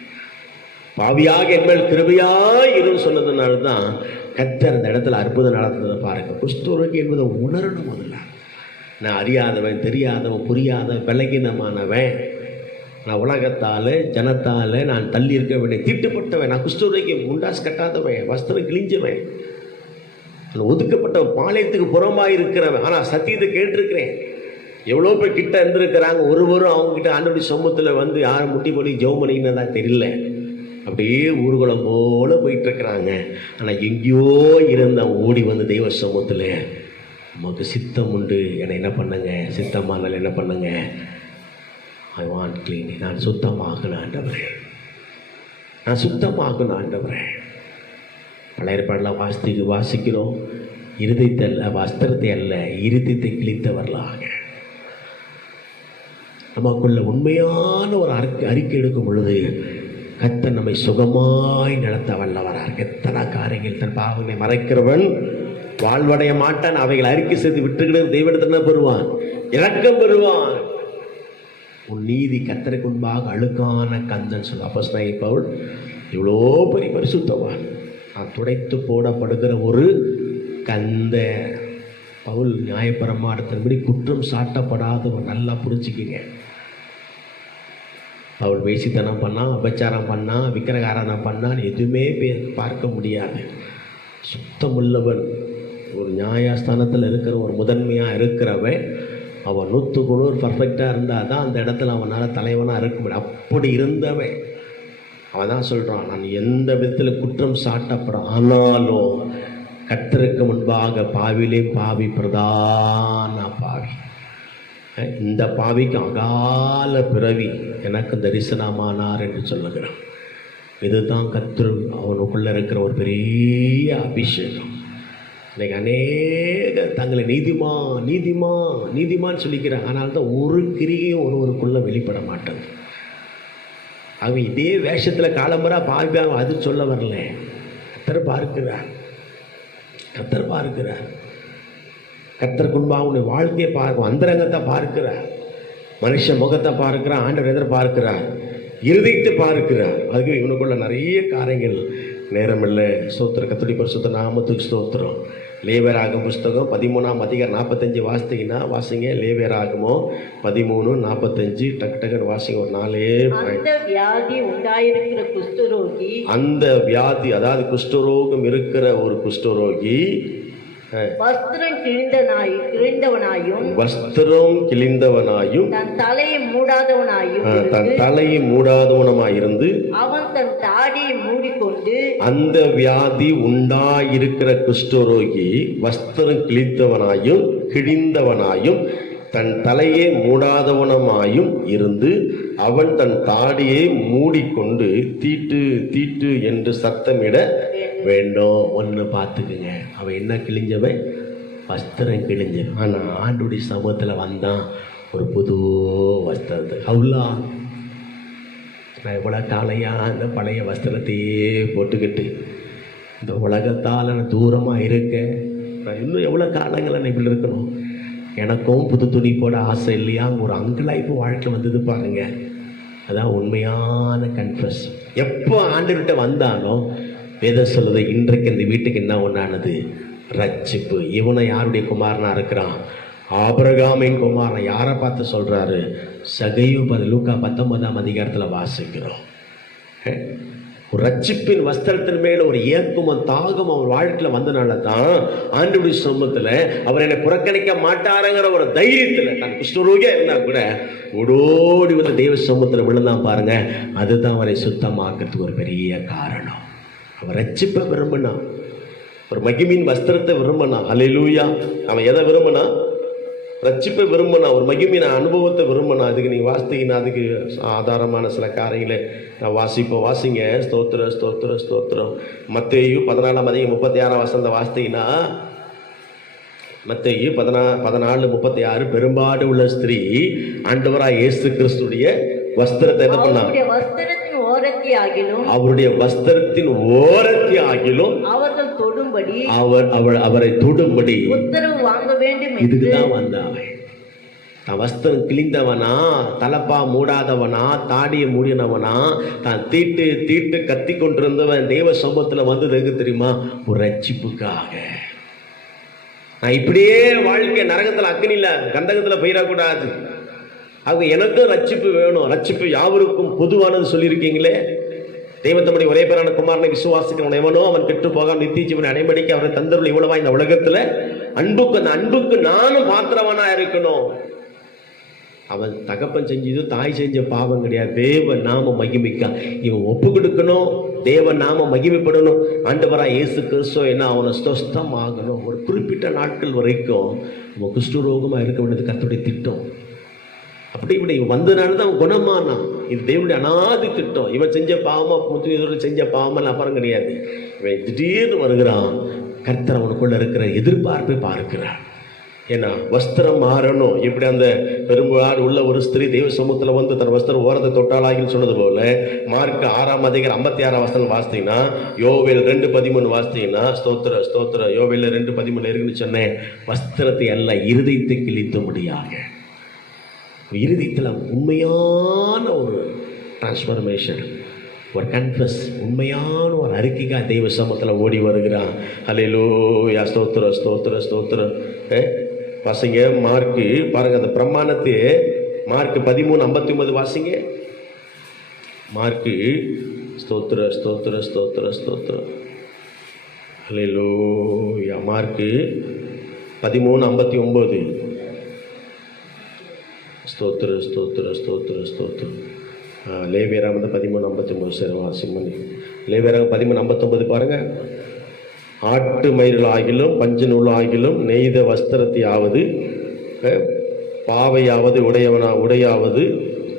பாவியாக என்மேல் கிருபையாய் இருந்து சொன்னதுனால தான் கர்த்தர் அந்த இடத்துல அற்புதம் நடந்ததை பாருங்க. குஷ்டரோகி என்பதை உணரணும். முதல்ல நான் அறியாதவன், தெரியாதவன், புரியாதவன், பலகீனமானவன், நான் உலகத்தால் ஜனத்தால் நான் தள்ளி இருக்க வேண்டிய தீட்டுப்பட்டவன், நான் குஷ்டரோகி, முண்டாஸ் கட்டாதவன், வஸ்திரம் கிழிஞ்சவன், நான் ஒதுக்கப்பட்ட பாளையத்துக்கு புறமாக இருக்கிறவன். ஆனால் சத்தியத்தை கேட்டிருக்கிறேன். எவ்வளோ பேர் கிட்ட இருந்திருக்கிறாங்க, ஒருவரும் அவங்ககிட்ட ஆண்டவருடைய சமூகத்தில் வந்து யாரும் முட்டி போய் ஜெபம் பண்ணிக்கின்னு தான் தெரியல. அப்படியே ஊர்வலம் போல போயிட்டு இருக்கிறாங்க. ஆனால் எங்கேயோ இருந்த ஓடி வந்து தெய்வ சமூகத்தில், நமக்கு சித்தம் உண்டு, என்னை என்ன பண்ணுங்க, சித்தமானால் என்ன பண்ணுங்க, ஐ வாண்ட் கிளீன், நான் சுத்தமாகணும் ஆண்டவரே, நான் சுத்தமாகணும் ஆண்டவரே. பழைய ஏற்பாடுலாம் வாசிக்கிறோம், இருதயத்தை அல்ல, வஸ்திரத்தை அல்ல, இருதயத்தை கிழித்தவர்களாக. நமக்குள்ள உண்மையான ஒரு அறிக்கை எடுக்கும் பொழுது கர்த்தர் நம்மை சுகமாய் நடத்த வல்லவரார். எத்தனை காரியங்கள், தன் பாவங்களை மறைக்கிறவன் வாழ்வடைய மாட்டான், அவைகளை அறிக்கை செய்து விட்டுக்கிட்டு தெய்வத்தின பெறுவான், இரக்கம் பெறுவான். உன் நீதி கர்த்தருக்கு முன்பாக அழுக்கான கந்தன் சொல்ல அப்போஸ்தலனாகிய பவுல் இவ்வளோ பெரிய பரிசுத்தவான், நான் துடைத்து போடப்படுகிற ஒரு கந்த. பவுல் நியாயப்பிரமாணத்தின்படி குற்றம் சாட்டப்படாதவன். நல்லா புரிஞ்சுக்கிங்க. அவள் வேசித்தனம் பண்ணான், அபச்சாரம் பண்ணான், விக்கிரகாரணம் பண்ணான், எதுவுமே பார்க்க முடியாது. சுத்தமுள்ளவன், ஒரு நியாயஸ்தானத்தில் இருக்கிற ஒரு முதன்மையாக இருக்கிறவன், அவன் 100% பர்ஃபெக்டாக இருந்தால் தான் அந்த இடத்துல அவனால் தலைவனாக இருக்க முடியும். அப்படி இருந்தவன் அவன் தான் சொல்கிறான், நான் எந்த விதத்தில் குற்றம் சாட்டப்படும், ஆனாலும் கர்த்தருக்கு முன்பாக பாவிலே பாவி, பிரதான பாவி. இந்த பாவிக்கு அகால பிறவி எனக்கு தரிசனமானார் என்று சொல்லுகிறான். இதுதான் கர்த்தர் அவனுக்குள்ளே இருக்கிற ஒரு பெரிய அபிஷேகம். இன்னைக்கு அநேக தங்களை நீதிமான் நீதிமான் நீதிமான் சொல்லிக்கிறாங்க, ஆனால் தான் ஒரு கிரியும் ஒருவருக்குள்ளே வெளிப்பட மாட்டாங்க. அவன் இதே வேஷத்தில் காலம்பரா பாவி, அது சொல்ல வரல. கர்த்தர் பார்க்கிறார், கர்த்தர் பார்க்கிறார். கர்த்தருக்குன்பா அவனுடைய வாழ்க்கையை பார்க்க, அந்தரங்கத்தை பார்க்கிறார், மனுஷ முகத்தை பார்க்கிறார், ஆண்டவர் எதிர பார்க்கிறார், இருதயத்தை பார்க்கிறார். அதுக்கு இவனுக்குள்ள நிறைய காரியங்கள். நேரம் இல்லை. ஸ்தோத்திரம், கர்த்தருடைய பரிசுத்த நாமத்துக்கு ஸ்தோத்திரம். லேவியராகமம் புஸ்தகம் 13ஆம் அதிகாரம் 45 வாசித்தீங்கன்னா வாசிங்க. லேவியராகமோ 13:45 டக்குன்னு வாசிங்க. ஒரு 4 அந்த வியாதி உண்டாயிருக்கிற குஷ்டரோகி, அந்த வியாதி அதாவது குஷ்டரோகம் இருக்கிற ஒரு குஷ்டரோகி வஸ்திரம் கிழிந்தவனாயும் தன் தலையை மூடாதவனாயிருந்து அவன் தன் தாடியை மூடிக்கொண்டு, அந்த வியாதி உண்டாயிருக்கிற குஷ்டரோகி வஸ்திரம் கிழிந்தவனாயும் தன் தலையை மூடாதவனமாயும் இருந்து அவன் தன் தாடியை மூடிக்கொண்டு தீட்டு தீட்டு என்று சத்தமிட வேண்டும். ஒன்று பார்த்துக்குங்க, அவன் என்ன கிழிஞ்சவன்? வஸ்திரம் கிழிஞ்சவன். ஆனால் ஆண்டுடைய சமூகத்தில் வந்தான் ஒரு புது வஸ்திரத்தை. அவ்வளோ நான் எவ்வளோ காலையாக அந்த பழைய வஸ்திரத்தையே போட்டுக்கிட்டு இந்த உலகத்தால் நான் தூரமாக இருக்கேன், இன்னும் எவ்வளோ காலங்கள் இப்படி இருக்கணும்? எனக்கும் புது துணி போட ஆசை இல்லையா? ஒரு அங்கலாய்ப்பு வாழ்க்கை வந்தது பாருங்க. அதான் உண்மையான கன்ஃபஸ். எப்போ ஆண்டவர்கிட்ட வந்தாலும் வேதம் சொல்லுது, இன்றைக்கு இந்த வீட்டுக்கு என்ன ஒன்றானது? ரட்சிப்பு. இவனை யாருடைய குமாரனா இருக்கிறான்? ஆபிரகாமின் குமாரன். யாரை பார்த்து சொல்றாரு? சகையு. லூக்கா 19ஆம் அதிகாரத்தில் வாசிக்கிறோம். ஒரு ரட்சிப்பின் வஸ்திரத்தின் மேல ஒரு ஏக்கமும் தாகம் அவர் வாழ்க்கையில் வந்தனால தான் ஆண்டவருடைய சமூகத்தில் அவர் என்னை புறக்கணிக்க மாட்டாருங்கிற ஒரு தைரியத்தில், தான் குஷ்டரோகியா இருந்தா கூட ஓடோடி வந்து தெய்வ சமூகத்தில் விழுந்தான் பாருங்க. அதுதான் அவரை சுத்தமாக்குறதுக்கு ஒரு பெரிய காரணம். அவர் ரட்சிப்பை விரும்பினான், ஒரு மகிமின் வஸ்திரத்தை விரும்பினான். அல்லேலூயா. அவன் எதை விரும்பினான்? ரட்சிப்பை விரும்பினா, ஒரு மகிமின் அனுபவத்தை விரும்பினா. அதுக்கு நீங்கள் வாசித்தீங்கன்னா அதுக்கு ஆதாரமான சில காரியங்களை நான் வாசிங்க. ஸ்தோத்திரம் ஸ்தோத்திரம் ஸ்தோத்திரம். மத்தேயு 14ஆம் அதிகாரம் 36ஆம் வசனத்தை வாசித்தீங்கன்னா, மத்தேயு 14:36, பெரும்பாடு உள்ள ஸ்திரீ ஆண்டவராய் இயேசு கிறிஸ்துடைய வஸ்திரத்தை என்ன பண்ணா? அவருடைய வஸ்திரத்தின் ஓரத்தியாகிலும் அவர்கள் தொடும்படி அவரை தொடும்படி உத்தரவு வாங்க வேண்டும். இதுக்குதான் வந்தவன். தான் வஸ்திரம் கிழிந்தவனா, தலப்பா மூடாதவனா, தாடியை மூடினவனா, தான் தீட்டு கத்தி கொண்டிருந்தவன் தேவ சமூகத்தில் வந்தது தெரியுமா? ஒரு ரட்சிப்புக்காக. நான் இப்படியே வாழ்க்கை நரகத்தில் அக்னியில் கந்தகத்தில் போயிடக்கூடாது. ஆக எனக்கும் ரட்சிப்பு வேணும். ரட்சிப்பு யாவருக்கும் பொதுவானது சொல்லியிருக்கீங்களே. தெய்வத்தமுடைய ஒரே பேரான குமாரனை விசுவாசிக்கிறவன் எவனோ அவன் கெட்டு போக நித்திய ஜீவனை அடைபடிக்க அவரை தந்தருள் இவ்வளவா இந்த உலகத்துல அன்புக்கு, அந்த அன்புக்கு நானும் பாத்திரவனா இருக்கணும். அவன் தகப்பன் செஞ்சது தாய் செஞ்ச பாவம் கிடையாது. தேவ நாம மகிமைக்கா இவன் ஒப்பு கொடுக்கணும். தேவ நாம மகிமைப்படணும். ஆண்டவராய் இயேசு கிறிஸ்து என்ன அவனை ஸ்வஸ்தம் ஆகணும். ஒரு குறிப்பிட்ட நாட்கள் வரைக்கும் அவன் குஷ்டரோகமா இருக்க வேண்டியது கர்த்தருடைய திட்டம். அப்படி இப்படி வந்ததுனால தான் அவன் குணமானான். இது தேவனுடைய அனாதி திட்டம். இவன் செஞ்ச பாவமா, முத்து செஞ்ச பாவமெல்லாம் அப்புறம் கிடையாது. இவன் திடீர்னு வருகிறான். கர்த்தர் அவனுக்குள்ள இருக்கிற எதிர்பார்ப்பை பார்க்கிறான். ஏன்னா வஸ்திரம் மாறணும். இப்படி அந்த பெரும்பாடு உள்ள ஒரு ஸ்திரீ தெய்வ சமூகத்தில் வந்து தன் வஸ்திரம் ஓரத்தை தொட்டாளாகின்னு சொன்னது போல, மார்க் 6ஆம் அதிகாரம் 56ஆம் வசனம் வாசித்தீங்கன்னா, யோவேல் 2:13 வாசித்தீங்கன்னா, ஸ்தோத்திர ஸ்தோத்திர, யோவேல் 2:13 இருக்குன்னு சொன்னேன். வஸ்திரத்தை அல்ல, இருதயத்தை கிழித்தும்படியாக. இருதயத்தில் உண்மையான ஒரு டிரான்ஸ்ஃபர்மேஷன், ஒரு கன்ஃபஸ், உண்மையான ஒரு அறிக்கைக்காக தெய்வ சமூகத்தில் ஓடி வருகிறான். ஹல்லேலூயா. ஸ்தோத்திர ஸ்தோத்திர ஸ்தோத்திரம். வாசிங்க மார்க்கு பாருங்க, அந்த பிரமாணத்தை மார்க் 13:59 வாசிங்க. மார்க்கு ஸ்தோத்திர ஸ்தோத்திர ஸ்தோத்திர ஸ்தோத்திரம். ஹல்லேலூயா. மார்க்கு 13:59. ஸ்தோத்திர ஸ்தோத்திர ஸ்தோத்திர ஸ்தோத்திரம். லேவியராக வந்து 13:59 சரி வாசிமணி. லேவியராக 13:59 பாருங்க. ஆட்டு மயிர்கள் ஆகிலும் பஞ்சு நூல் ஆகிலும் நெய்த வஸ்திரத்தையாவது பாவையாவது உடையாவது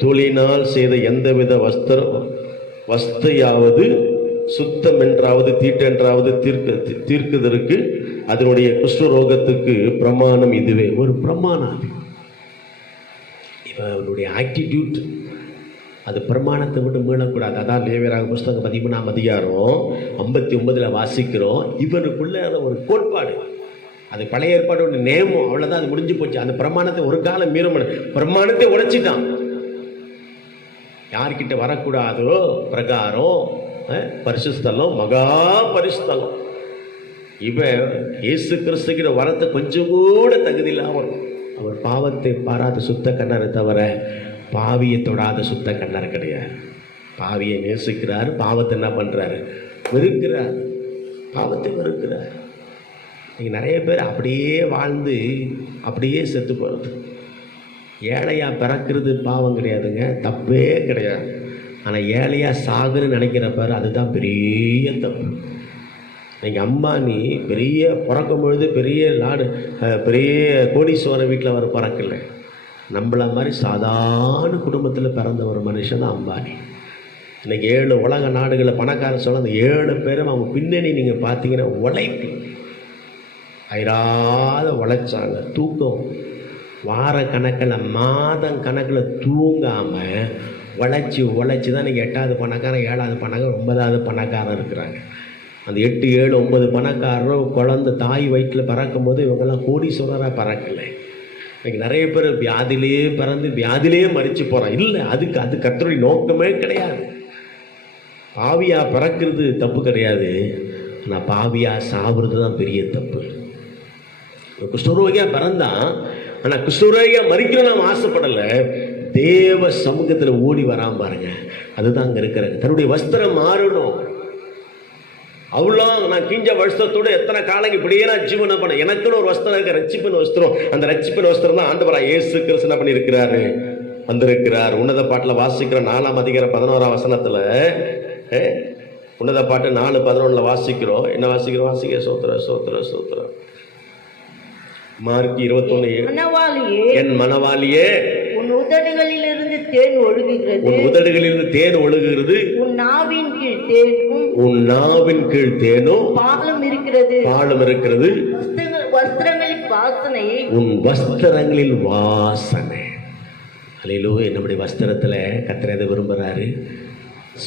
தொழினால் செய்த எந்தவித வஸ்தையாவது சுத்தம் என்றாவது தீட்டென்றாவது தீர்க்குதற்கு அதனுடைய குஷ்டரோகத்துக்கு பிரமாணம் இதுவே. ஒரு பிரமாணம். அது அவனுடைய ஆட்டிடியூட், அது பிரமாணத்தை விட்டு மீளக்கூடாது. அதான் லேவியராக புஸ்தகம் 13ஆம் அதிகாரம் 59 வாசிக்கிறோம். இவனுக்குள்ள ஒரு கோட்பாடு, அது பழைய ஏற்பாடு நேமம், அவ்வளோதான், அது முடிஞ்சு போச்சு. அந்த பிரமாணத்தை ஒரு காலம் மீற பிரமாணத்தை உடைச்சிட்டான். யார்கிட்ட வரக்கூடாதோ பிரகாரம் பரிசுத்தலம், மகா பரிசுத்தலம். இவன் இயேசு கிறிஸ்துக்கிற வரத்தை கொஞ்சம் கூட தகுதி இல்லாமல், அவர் பாவத்தை பாராத சுத்த கண்ணரை தவிர பாவியை தொடாத சுத்த கண்ணர் கிடையாது. பாவியை நேசிக்கிறார், பாவத்தை என்ன பண்ணுறாரு? வெறுக்கிறார், பாவத்தை வெறுக்கிறார். நீங்கள் நிறைய பேர் அப்படியே வாழ்ந்து அப்படியே செத்து போகிறது. ஏழையாக பிறக்கிறது பாவம் கிடையாதுங்க, தப்பே கிடையாது. ஆனால் ஏழையாக சாகுன்னு நினைக்கிறப்பாரு, அதுதான் பெரிய தப்பு. நீங்கள் அம்பானி பெரிய பிறக்கும் பொழுது பெரிய பெரிய கோடீஸ்வரர் வீட்டில் அவர் பிறக்கல. நம்மள மாதிரி சாதாரண குடும்பத்தில் பிறந்த ஒரு மனுஷன் தான் அம்பானி. இன்றைக்கி 7 உலக நாடுகளில் பணக்காரன் சொல்ல, அந்த 7 பேரும் அவங்க பின்னணி நீங்கள் பார்த்தீங்கன்னா உழைப்பு, அயராத உழைச்சாங்க. தூக்கம் வார கணக்கில் மாதம் கணக்கில் தூங்காமல் உழைச்சி தான் நீங்கள் 8வது பணக்காரன் 7வது பணக்காரன் 9வது பணக்காரன் இருக்கிறாங்க. அந்த 8, 7, 9 பணக்காரரும் குழந்தை தாய் வயிற்றில் பறக்கும் போது இவங்கெல்லாம் கோடீஸ்வரராக பறக்கலை. இன்னைக்கு நிறைய பேர் வியாதியிலேயே பிறந்து வியாதியிலேயே மறித்து போகிறான். இல்லை, அது கர்த்தருடைய நோக்கமே கிடையாது. பாவியா பிறக்கிறது தப்பு கிடையாது, ஆனால் பாவியா சாவுறது தான் பெரிய தப்பு. குஷ்டரோகியா பிறந்தான், ஆனால் குஷ்டரோகியா மறிக்கணும்னு நாம் ஆசைப்படலை. தேவ சமூகத்தில் ஓடி வராம பாருங்க, அதுதான் அங்கே இருக்கிறது. தன்னுடைய வஸ்திரம் மாறணும். அவ்வளோ நான் கிஞ்ச வஸ்திரத்தோட எத்தனை காலம் இப்படியே நான் ஜீவனம் பண்ண. எனக்குன்னு ஒரு வஸ்திரம் இருக்கு, ரட்சிப்பின் வஸ்திரம். அந்த ரட்சிப்பின் வஸ்திரம் தான் ஆண்டவராக இயேசு கிறிஸ்து என்ன பண்ணியிருக்கிறாரு, வந்திருக்கிறார். உன்னத பாட்டில் வாசிக்கிற 4ஆம் அதிகாரம் 11ஆம் வசனத்தில், உன்னத பாட்டு 4:11 வாசிக்கிறோம். என்ன வாசிக்கிறோம்? வாசிக்க சோத்திர சோத்திர சோத்திரம். மார்க் 21, என் மனவாளியே உன் உதடுகளிலிருந்து தேன் ஒழுகுகிறது, உன் உதடுகளிலிருந்து தேன் ஒழுகுகிறது, உன் நாவின் கீழ் தேனும், உன் நாவின் கீழ் தேனும் பாலும் இருக்கிறது, பாலும் இருக்கிறது, வஸ்திரங்களின் வாசனை, உன் வஸ்திரங்களில் வாசனை. அல்லேலூயா. நம்முடைய வஸ்திரத்தில் கர்த்தர் எதை விரும்புகிறாரு?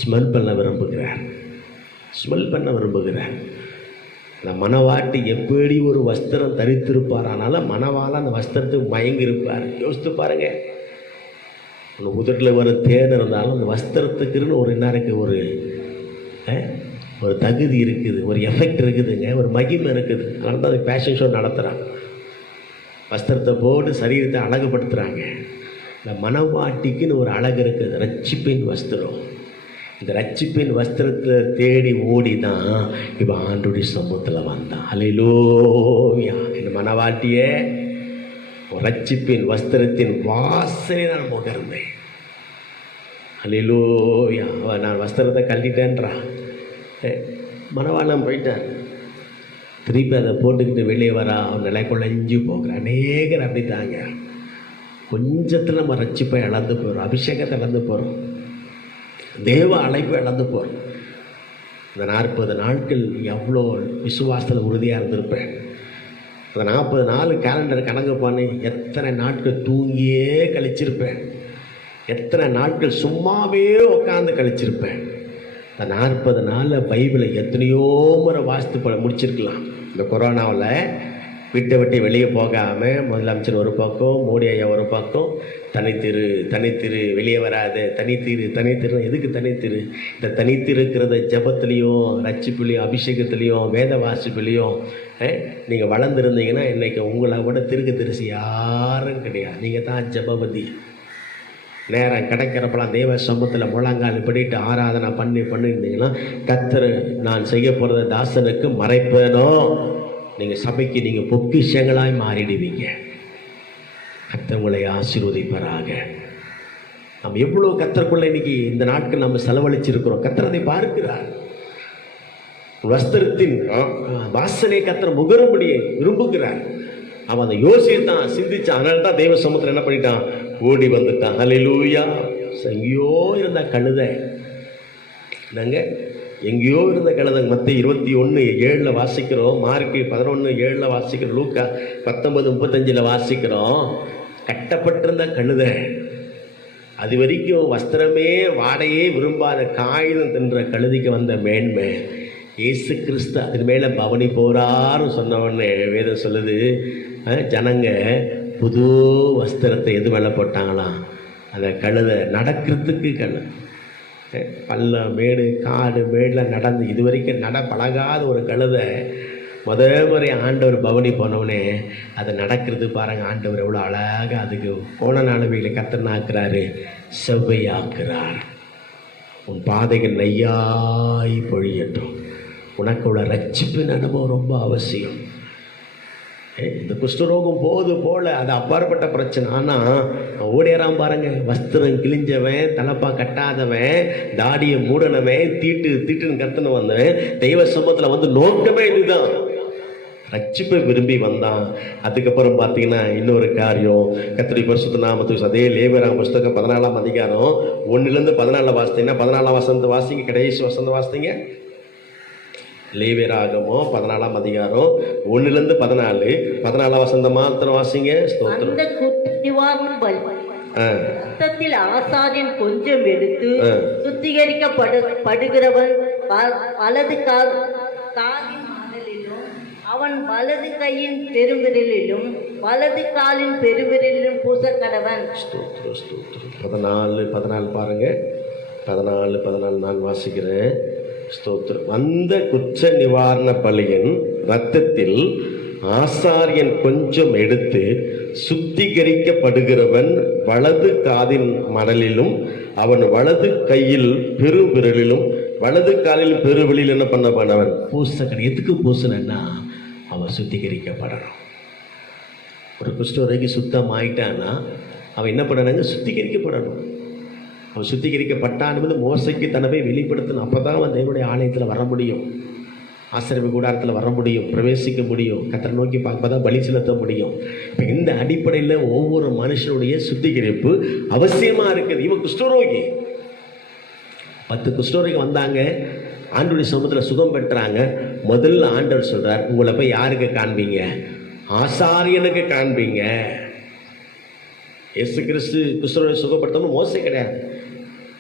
ஸ்மெல் பண்ண விரும்புகிறார். ஸ்மெல் பண்ண விரும்புகிறார். அந்த மணவாட்டி எப்படி ஒரு வஸ்திரம் தரித்திருப்பார், ஆனாலும் மணவாள அந்த வஸ்திரத்துக்கு மயங்கி இருப்பார். யோசித்து பாருங்க, உதட்டில் வர தேன் இருந்தாலும் அந்த வஸ்திரத்துக்குன்னு ஒரு என்ன இருக்குது, ஒரு தகுதி இருக்குது, ஒரு எஃபெக்ட் இருக்குதுங்க, ஒரு மகிமை இருக்குது. அதனால தான் அது ஃபேஷன் ஷோ நடத்துகிறாங்க. வஸ்திரத்தை போட்டு சரீரத்தை அழகுபடுத்துகிறாங்க. இந்த மணவாட்டிக்குன்னு ஒரு அழகு இருக்குது, ரட்சிப்பின் வஸ்திரம். இந்த ரட்சிப்பின் வஸ்திரத்தை தேடி ஓடி தான் இப்போ ஆண்டோடைய சமூகத்தில் வந்தான். அல்லேலூயா. இந்த மணவாட்டியே ரட்சிப்பின் வஸ்திரத்தின் வாசனை நான் முகர்ந்தேன். அல்லேலூயா. நான் வஸ்திரத்தை கழட்டிட்டேன்றான். மணவாளன் போயிட்டான். திருப்பி அதை போட்டுக்கிட்டு வெளியே வரா, அவன் நிலை குழஞ்சி போகிறான். அநேகர் அப்படி தாங்க. கொஞ்சத்தில் நம்ம ரட்சிப்பை இழந்து போகிறோம், அபிஷேகத்தை இழந்து போகிறோம், தேவ அழைப்பு இழந்து போகிறோம். இந்த 40 நாட்கள் எவ்வளோ விசுவாசத்தில் உறுதியாக இருந்திருப்பேன். அந்த 40 நாள் கேலண்டர் கணக்கு பண்ணி எத்தனை நாட்கள் தூங்கியே கழிச்சிருப்பேன், எத்தனை நாட்கள் சும்மாவே உட்காந்து கழிச்சிருப்பேன். இந்த 40 நாளில் பைபிளை எத்தனையோ முறை வாசித்து முடிச்சிருக்கலாம். இந்த கொரோனாவில் வீட்டை விட்டு வெளியே போகாமல் முதலமைச்சர் ஒரு பக்கம், மோடி ஐயா ஒரு பக்கம், தனித்திரு வெளியே வராது, தனித்திரு எதுக்கு தனித்திரு? இந்த தனித்திருக்கிறத ஜபத்துலேயும் ரட்சிப்புலேயும் அபிஷேகத்துலேயும் வேத வாசிப்புலேயும் நீங்கள் வளர்ந்துருந்தீங்கன்னா இன்றைக்கி உங்களை விட திருசி யாரும் கிடையாது. நீங்கள் தான் ஜபபதி. நேரம் கிடைக்கிறப்பெல்லாம் தேவ சமூகத்தில் முழங்கால் படிட்டு ஆராதனை பண்ணியிருந்தீங்கன்னா கர்த்தர் நான் செய்ய போகிறத தாசனுக்கு மறைப்பேனோ, நீங்கள் சபைக்கு நீங்கள் பொக்கிஷங்களாய் மாறிடுவீங்க. கர்த்தர் உங்களை ஆசீர்வதிப்பாராக. நம்ம எவ்வளோ கர்த்தருக்குள்ள இன்னைக்கு இந்த நாட்கள் நம்ம செலவழிச்சிருக்கிறோம். கர்த்தர் அதை பார்க்கிறார். வஸ்திரத்தின் வாசனை கர்த்தர் முகரும்படியே விரும்புகிறார். அவன் அதை யோசித்தான், சிந்திச்சான். அதனால தான் தெய்வ சமூகத்தில் என்ன பண்ணிட்டான், ஓடி வந்துட்டான். அல்லேலூயா. எங்கேயோ இருந்த கழுதை, நாங்கள் எங்கேயோ இருந்த கழுதை. மத்தேயு 21:7 வாசிக்கிறோம், மார்க்கு 11:7 வாசிக்கிறோம், லூக்கா 19:35 வாசிக்கிறோம். கட்டப்பட்டிருந்த கழுதை, அது வரைக்கும் வஸ்திரமே வாடையே விரும்பாத காகிதம் தின்ற கழுதிக்கு வந்த மேன்மை இயேசு கிறிஸ்து அதன் மேலே பவனி போறாருன்னு சொன்னவொடனே வேதம் சொல்லுது, ஜனங்க புது வஸ்திரத்தை எது மேலே போட்டாங்களாம், அந்த கழுதை நடக்கிறதுக்கு கழுதை பள்ளம் மேடு காடு மேடில் நடந்து இது வரைக்கும் பழகாத ஒரு கழுதை முறை ஆண்டவர் பவனி போனவுடனே அதை நடக்கிறது பாருங்கள். ஆண்டவர் எவ்வளோ அழகாக அதுக்கு கோண அளவையில் கத்தனாக்குறாரு, செவ்வையாக்குறார். உன் பாதைகள் நெய்யாய் பொழியட்டும். உனக்கு உள்ள ரட்சிப்பின் அனுபவம் ரொம்ப அவசியம். இந்த குஷ்டரோகம் போல அது அப்பாற்பட்ட பிரச்சனை. ஆனால் ஓடியறான் பாருங்க, வஸ்திரம் கிழிஞ்சவன், தலப்பா கட்டாதவன், தாடியை மூடனவன், தீட்டுன்னு கத்தன வந்தவன் தெய்வ சமூகத்தில் வந்து நோக்கமே இதுதான், ரட்சிப்பை விரும்பி வந்தான். அதுக்கப்புறம் பார்த்தீங்கன்னா இன்னொரு காரியம், கர்த்தருடைய பரிசுத்த நாமத்துக்கு அதே லேவியராகமம் புஸ்தகம் 14ஆம் அதிகாரம் 1 14 வாசித்தீங்கன்னா 14ஆம் வசனத்தை வாசிங்க, கடைசி வசனத்தை வாசித்தீங்க. லேவியராகமம் 14ஆம் அதிகாரம் 1 14 14 வசனம் மாத்திரம் வாசிங்க. ஸ்தோத்திரம். அந்த குற்ற நிவாரண பலி ரத்தத்தில் ஆசாரியன் கொஞ்சம் எடுத்து சுத்திகரிக்கப்படுகிறவன் காதின் மடலிலும் அவன் வலது கையின் பெருவிரலிலும் வலது காலின் பெருவிரலிலும் பூசக்கடவன். ஸ்தோத்திரம் ஸ்தோத்திரம். 14 பாருங்க. 14 நான் வாசிக்கிறேன். ஸ்தோத்திரம். அந்த குற்ற நிவாரண பலியின் இரத்தத்தில் ஆசாரியன் கொஞ்சம் எடுத்து சுத்திகரிக்கப்படுகிறவன் வலது காதின் மடலிலும் அவன் வலது கையில் பெருவிரலிலும் வலது காலில் பெருவெளியில் என்ன பண்ணவன் பூசக்கடை. எதுக்கு பூசணுன்னா அவன் சுத்திகரிக்கப்படணும். ஒரு குஷ்டரோகி சுத்தம் ஆயிட்டான்னா அவன் என்ன பண்ணணுங்க? சுத்திகரிக்கப்படணும். அவன் சுத்திகரிக்கப்பட்டான்னு மோசைக்கு தன்னை வெளிப்படுத்தணும். அப்போ தான் அவன் தேவனுடைய ஆலயத்தில் வர முடியும், ஆசரிப்பு கூடாரத்தில் வர முடியும், பிரவேசிக்க முடியும், கர்த்தரை நோக்கி பார்ப்பதான் பலி செலுத்த முடியும். இப்போ இந்த அடிப்படையில் ஒவ்வொரு மனுஷனுடைய சுத்திகரிப்பு அவசியமாக இருக்குது. இவன் குஷ்டரோகி, 10 குஷ்டரோகி வந்தாங்க, ஆண்டவருடைய சமூகத்தில் சுகம் பெற்றாங்க. முதல்ல ஆண்டவர் சொல்கிறார், உங்களை போய் யாருக்கு காண்பீங்க? ஆசாரியனுக்கு காண்பீங்க. இயேசு கிறிஸ்து குஷ்டரோகி சுகப்படுத்தணும் மோசே கிடையாது.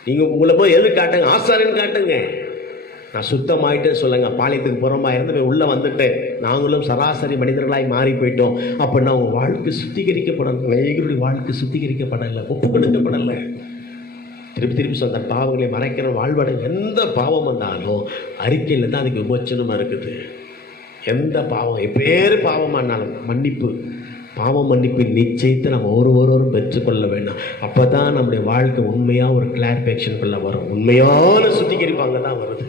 நீங்கள் உங்களை போய் எது காட்டுங்க? ஆசாரியன் காட்டுங்க. நான் சுத்தமாயிட்டே சொல்லுங்க. பாளையத்துக்கு புறமாக இருந்து உள்ளே வந்துட்டேன், நாங்களும் சராசரி மனிதர்களாய் மாறி போயிட்டோம். அப்படின்னா உங்கள் வாழ்க்கை சுத்திகரிக்கப்படணும். அநேகருடைய வாழ்க்கை சுத்திகரிக்கப்படலை, ஒப்பு கொடுக்கப்படலை. திருப்பி சொன்ன பாவங்களை மறைக்கிற வாழ்வடை. எந்த பாவம் வந்தாலும் அறிக்கையில் தான் அதுக்கு விமோச்சனமாக இருக்குது. எந்த பாவம் எப்பேறு பாவமானாலும் மன்னிப்பு, பாவ மன்னிப்பின் நிச்சயத்தை நம்ம ஒருவரும் பெற்றுக்கொள்ள வேண்டும். அப்போ தான் நம்முடைய வாழ்க்கை உண்மையாக ஒரு கிளாரிஃபிகேஷனுக்குள்ளே வரும். உண்மையான சுத்திகரிப்பாங்க தான் வருது.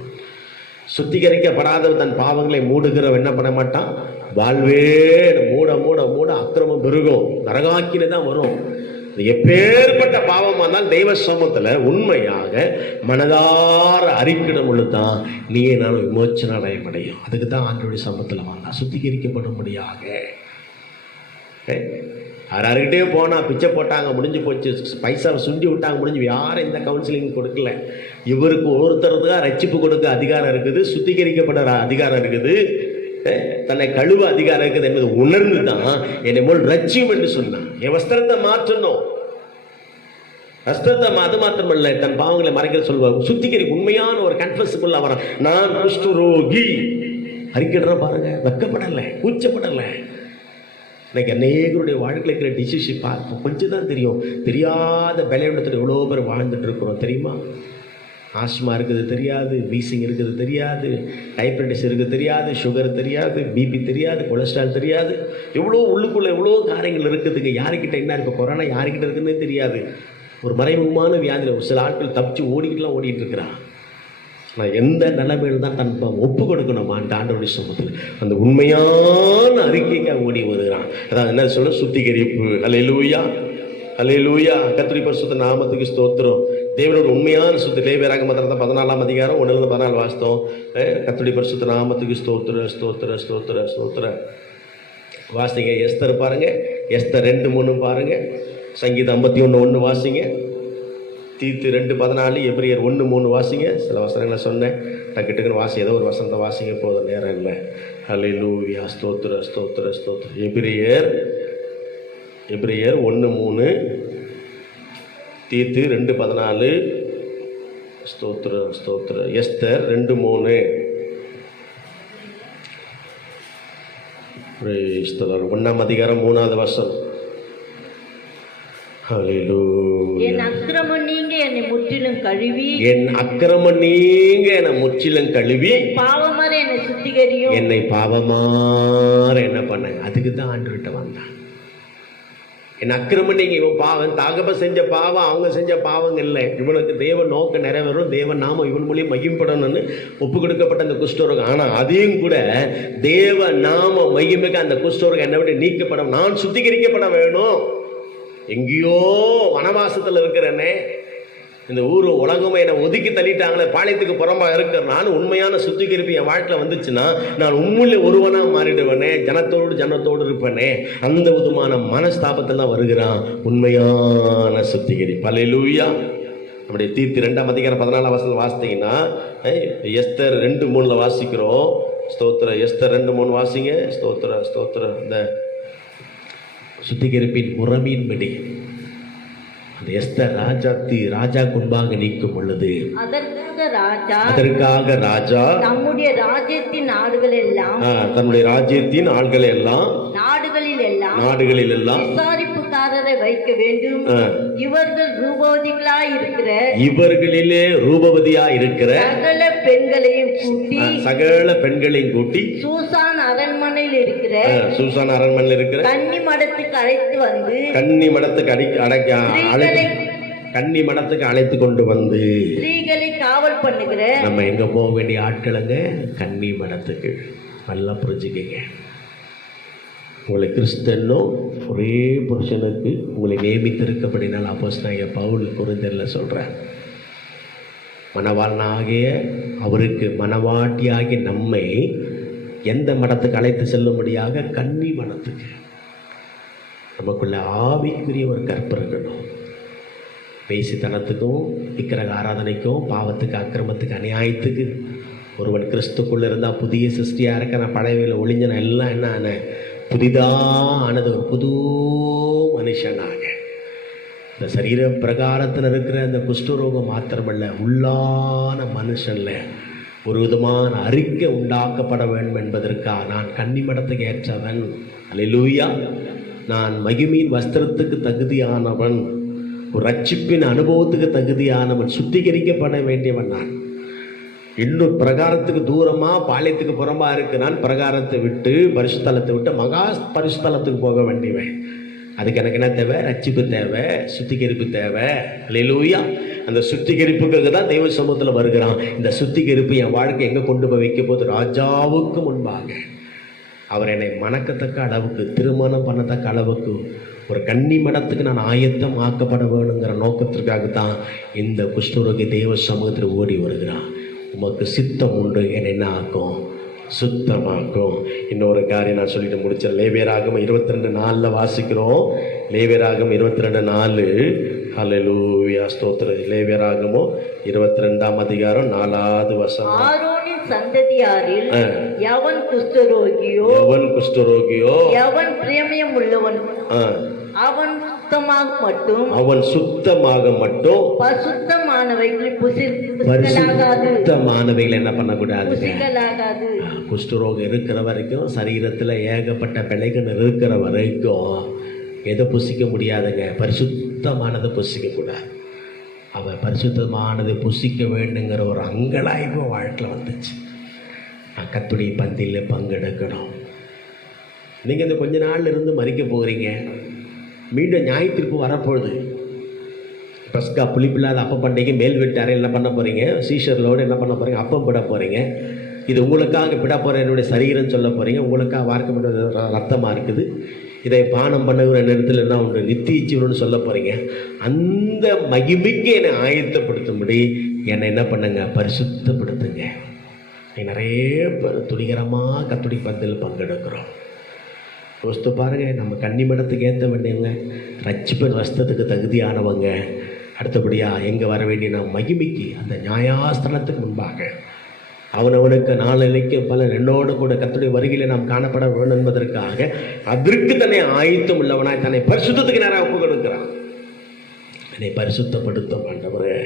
சுத்திகரிக்கப்படாத தன் பாவங்களை மூடுகிறவன் என்ன பண்ண மாட்டான்? வாழ்வே மூட மூட மூட அக்கிரமம் பெருகும், நரகாக்கில தான் வரும். எப்பேற்பட்ட பாவமானால் தெய்வ சமூகத்தில் உண்மையாக மனதார அறிக்கிடும் பொழுதுதான் நீயே நான் விமோச்சன அடையும். அதுக்கு தான் ஆண்டவருடைய சமூகத்தில் வந்தான், சுத்திகரிக்கப்படும்படியாக. யார்கிட்டே போனால் பிச்சை போட்டாங்க, முடிஞ்சு போச்சு, பைசாவை சுண்டி விட்டாங்க, முடிஞ்சு. யாரும் இந்த கவுன்சிலிங் கொடுக்கல. இவருக்கு ஒருத்தருக்கு தான் ரட்சிப்பு கொடுக்க அதிகாரம் இருக்குது, சுத்திகரிக்கப்படுற அதிகாரம் இருக்குது, தன்னை கழுவ அதிகாரம் இருக்குது என்பது உணர்ந்து தான் என்னை போல் ரட்சியம் என்று சொன்னான். என் வஸ்திரத்தை மாற்றணும். வஸ்திரத்தை அது மாத்திரமல்ல, தன் பாவங்களை மறைக்கிற சொல்வார். சுத்திகரி உண்மையான ஒரு கன்ஃபெஸ்ஸுக்குள்ள வர. நான் குஷ்டரோகி அறிக்கிற பாருங்க, வெக்கப்படலை, கூச்சப்படலை. இன்னைக்கு அநேகருடைய வாழ்க்கையில் இருக்கிற டிசிஷன் பார்ப்போம், கொஞ்சம் தான் தெரியும். தெரியாத பலவீனத்தில் எவ்வளோ பேர் வாழ்ந்துட்டு இருக்கிறோம் தெரியுமா? ஆஸ்மா இருக்குது தெரியாது, வீசிங் இருக்குது தெரியாது, டைப்ரைட்டிஸ் இருக்குது தெரியாது, சுகர் தெரியாது, பிபி தெரியாது, கொலஸ்ட்ரால் தெரியாது. எவ்வளோ உள்ளுக்குள்ளே எவ்வளோ காரியங்கள் இருக்குதுங்க. யாருக்கிட்ட என்ன இப்போ கொரோனா யாருக்கிட்ட இருக்குன்னே தெரியாது. ஒரு மறைமுகமான வியாதியில் ஒரு சில ஆட்கள் தப்பிச்சு ஓடிக்கிட்டுலாம் ஓடிட்டு இருக்கிறான். நான் எந்த நிலைமையில் தான் தன் ஒப்பு கொடுக்கணுமா அந்த ஆண்டவருடைய சமூகத்தில் அந்த உண்மையான அறிக்கைக்காக ஓடி வருகிறான். அதாவது என்ன சொல்ல? சுத்திகரிப்பு. அல்லேலூயா, அல்லேலூயா. கர்த்தருடைய பரிசுத்த நாமத்துக்கு ஸ்தோத்திரம். தேவனோட உண்மையான சுத்தி. லேவியராகமம் 14ஆம் அதிகாரம் 1-14 வாசித்தோம். கர்த்தருடைய பரிசுத்த நாமத்துக்கு ஸ்தோத்திர ஸ்தோத்திர ஸ்தோத்திர ஸ்தோத்திர. வாசிங்க. எஸ்தர் பாருங்க, எஸ்தர் 2:3 பாருங்க, சங்கீதம் 51:1 வாசிங்க, தீத்து 2:14, எபிரியர் 1:3 வாசிங்க. சில வசனங்களை சொன்னேன், டக்குன்னு வாசி, ஏதோ ஒரு வசனத்தை வாசிங்க, போதும், நேரம் இல்லை. ஹல்லேலூயா, ஸ்தோத்திர ஸ்தோத்திர ஸ்தோத்திர. எபிரியர் 1:3, தீத்து 2:14, ஸ்தோத்திர ஸ்தோத்திர. எஸ்தர் 2:3. 1ஆம் அதிகாரம் 3வது வசனம். என் அக்கிரமம் நீங்க என்னை முற்றிலும் கழுவி, என் அக்கிரமம் நீங்க என்னை முற்றிலும் கழுவி, பாவமாற என்னை சுத்திகரியும். என்னை பாவமாற என்ன பண்ணாங்க? அதுக்கு தான் ஆண்டவர்கிட்ட வந்தான். என் அக்கிரமம் நீங்க. இவன் பாவம், தாகப்ப செஞ்ச பாவம், அவங்க செஞ்ச பாவங்க இல்லை. இவனுக்கு தேவ நோக்க நிறைவேறும், தேவ நாமம் இவன் மூலியம் மகிமைப்படணும்னு ஒப்பு கொடுக்கப்பட்ட அந்த குஷ்டரோகம். ஆனா அதையும் கூட தேவ நாம மகிமைக்கு அந்த குஷ்டரோகம் என்னை விட்டு நீக்கப்படும். நான் சுத்திகரிக்கப்பட வேணும். எங்கேயோ வனவாசத்தில் இருக்கிறேனே, இந்த ஊர் உலகமே என்னை ஒதுக்கி தள்ளிட்டாங்களே, பாளையத்துக்கு புறம்பாக இருக்கிற நான் உண்மையான சுத்திகரிப்பு என் வாழ்க்கையில் வந்துச்சுன்னா நான் உண்மையிலே ஒருவனாக மாறிடுவேனே, ஜனத்தோடு இருப்பேனே. அந்த விதமான மனஸ்தாபத்தில் தான் வருகிறான் உண்மையான சுத்திகரிப்பு. அல்லேலூயா. நம்முடைய தீர்த்து 2ஆம் அதிகாரம் 14ஆம் வசனம் வாசித்தீங்கன்னா, எஸ்தர் 2:3 வாசிக்கிறோம். ஸ்தோத்திர. எஸ்தர் 2:3 வாசிங்க. ஸ்தோத்திர ஸ்தோத்திர. இந்த சுத்திகரிப்பின் முறைமையின்படி அந்த எஸ்தர் ராஜா முன்பாக நிற்கும் பொழுது அதற்காக ராஜா தன்னுடைய ராஜ்யத்தின் ஆள்களை எல்லாம் நாடுகளில் எல்லாம் விசாரிப்புக்காரரை வைக்க வேண்டும். இவர்களிலே ரூபவதியாய் இருக்கிற சகல பெண்களையும் கூட்டி சூசான் அரண்மனையில் இருக்கிற கன்னி மடத்துக்கு அழைத்து கொண்டு வந்து ஸ்திரீகளை காவல் பண்ணுகிற நம்ம எங்க போக வேண்டிய ஆட்களுங்க கன்னி மடத்துக்கு. நல்லா புரிஞ்சுக்கங்க. உங்களை கிறிஸ்தனோ ஒரே புருஷனுக்கு உங்களை நியமித்திருக்கப்படினால் அப்போஸ்தலனாகிய பவுல் கொரிந்தியரில் சொல்றார், மணவாளனாகிய அவருக்கு மணவாட்டியாகிய நம்மை எந்த மடத்துக்கு அழைத்து செல்லும்படியாக கன்னி மடத்துக்கு. நமக்குள்ள ஆவிக்குரிய ஒரு கற்பு இருக்கணும். பேசித்தனத்துக்கும் விக்கிரக ஆராதனைக்கும் பாவத்துக்கு அக்கிரமத்துக்கு அநியாயத்துக்கு ஒருவன் கிறிஸ்துக்குள்ள இருந்தால் புதிய சிருஷ்டியாக இருக்க. நான் பழையவையில் ஒளிஞ்சன எல்லாம் என்ன ஆன புதிதானது ஒரு புது மனுஷனாக. இந்த சரீர பிரகாரத்தில் இருக்கிற அந்த குஷ்டரோகம் மாத்திரமல்ல, உள்ளான மனுஷன்ல ஒரு விதமான அறிக்கை உண்டாக்கப்பட வேண்டும் என்பதற்காக நான் கன்னிமடத்துக்கு ஏற்றவன், அல்லேலூயா, நான் மகிமையின் வஸ்திரத்துக்கு தகுதியானவன், ஒரு ரட்சிப்பின் அனுபவத்துக்கு தகுதியானவன், சுத்திகரிக்கப்பட வேண்டியவன். நான் இன்னும் பிரகாரத்துக்கு தூரமாக பாளையத்துக்கு புறம்பா இருக்கு. நான் பிரகாரத்தை விட்டு பரிசுத்தலத்தை விட்டு மகா பரிசுத்தலத்துக்கு போக வேண்டியவன். அதுக்கு எனக்கு என்ன தேவை? ரட்சிப்பு தேவை, சுத்திகரிப்பு தேவை. அல்லேலூயா. அந்த சுத்திகரிப்புக்காக தான் தெய்வ சமூகத்தில் வருகிறான். இந்த சுத்திகரிப்பு என் வாழ்க்கை எங்கே கொண்டு போய் வைக்க போது? ராஜாவுக்கு முன்பாக அவர் என்னை மணக்கத்தக்க அளவுக்கு, திருமணம் பண்ணத்தக்க அளவுக்கு ஒரு கன்னி மடத்துக்கு நான் ஆயத்தம் ஆக்கப்பட வேணுங்கிற நோக்கத்திற்காகத்தான் இந்த குஷ்டரோகி தெய்வ சமூகத்தில் ஓடி வருகிறான். உமக்கு சித்தம் உண்டு, என்னை என்ன ஆக்கும்? சுத்தமாக்கும். இன்னொரு காரியம் நான் சொல்லிட்டு முடிச்சேன். லேவியராகமம் 22:4 வாசிக்கிறோம். லேவியராகமம் 22:4. ஹல்லேலூயா, ஸ்தோத்திரம். லேவியராகமம் 22ஆம் அதிகாரம் 4வது வசனம். ஆரோனின் சந்ததியாரில் எவன் குஷ்டரோகியோ எவன் பிரேமியம் உள்ளவன் அவன் சுத்தமாக மட்டும் பரிசுத்தமானவைகளை என்ன பண்ணக்கூடாது? குஷ்டரோகம் இருக்கிற வரைக்கும், சரீரத்தில் ஏகப்பட்ட பிழைகள் இருக்கிற வரைக்கும் எதை புசிக்க முடியாதுங்க? பரிசுத்தமானதை புசிக்க கூடாது. அவன் பரிசுத்தமானதை புசிக்க வேண்டுங்கிற ஒரு அங்கலாய்ப்பு வாழ்க்கையில் வந்துச்சு. நான் கர்த்தருடைய பந்தியில் பங்கெடுக்கணும். நீங்கள் இந்த கொஞ்ச நாள் இருந்து மறிக்க போகிறீங்க. மீண்டும் ஞாயிற்றுக்கு வரப்போகுது. பஸ்கா புளிப்பில்லாத அப்பம் பண்டிகை மேல் வீட்டு அறையில் என்ன பண்ண போகிறீங்க? சீஷர்களோடு என்ன பண்ண போகிறீங்க? அப்பம் பிட போகிறீங்க. இது உங்களுக்காக பிட போகிற என்னுடைய சரீரம் சொல்ல போகிறீங்க. உங்களுக்காக வார்க்கப்பட்ட ரத்தமாக இருக்குது. இதை பானம் பண்ணுகிற நேரத்தில் என்ன உண்டு? நித்திய ஜீவனு சொல்ல போகிறீங்க. அந்த மகிமைக்கு என்னை ஆயத்தப்படுத்தும்படி என்னை என்ன பண்ணுங்க? பரிசுத்தப்படுத்துங்க. நிறைய பேர் துணிகரமாக கர்த்தருடைய பந்தியில் பங்கெடுக்கிறோம். யோசித்து பாருங்கள். நம்ம கன்னிமடத்துக்கு ஏற்ற வேண்டியவங்க, ரட்சிப்பின் வஸ்திரத்துக்கு தகுதியானவங்க. அடுத்தபடியாக எங்கே வர வேண்டிய நாம் மகிமைக்கு, அந்த நியாயாஸ்தலத்துக்கு முன்பாக அவனவனுக்கு நாளைக்கு பல என்னோடு கூட கர்த்தருடைய வருகையில் நாம் காணப்பட வேண்டும் என்பதற்காக அதற்கு தன்னை ஆயத்தம் உள்ளவனாய் தன்னை பரிசுத்தத்துக்கு நேராக ஒப்பு கொடுக்கிறான். என்னை பரிசுத்தப்படுத்தும் ஆண்டவரே,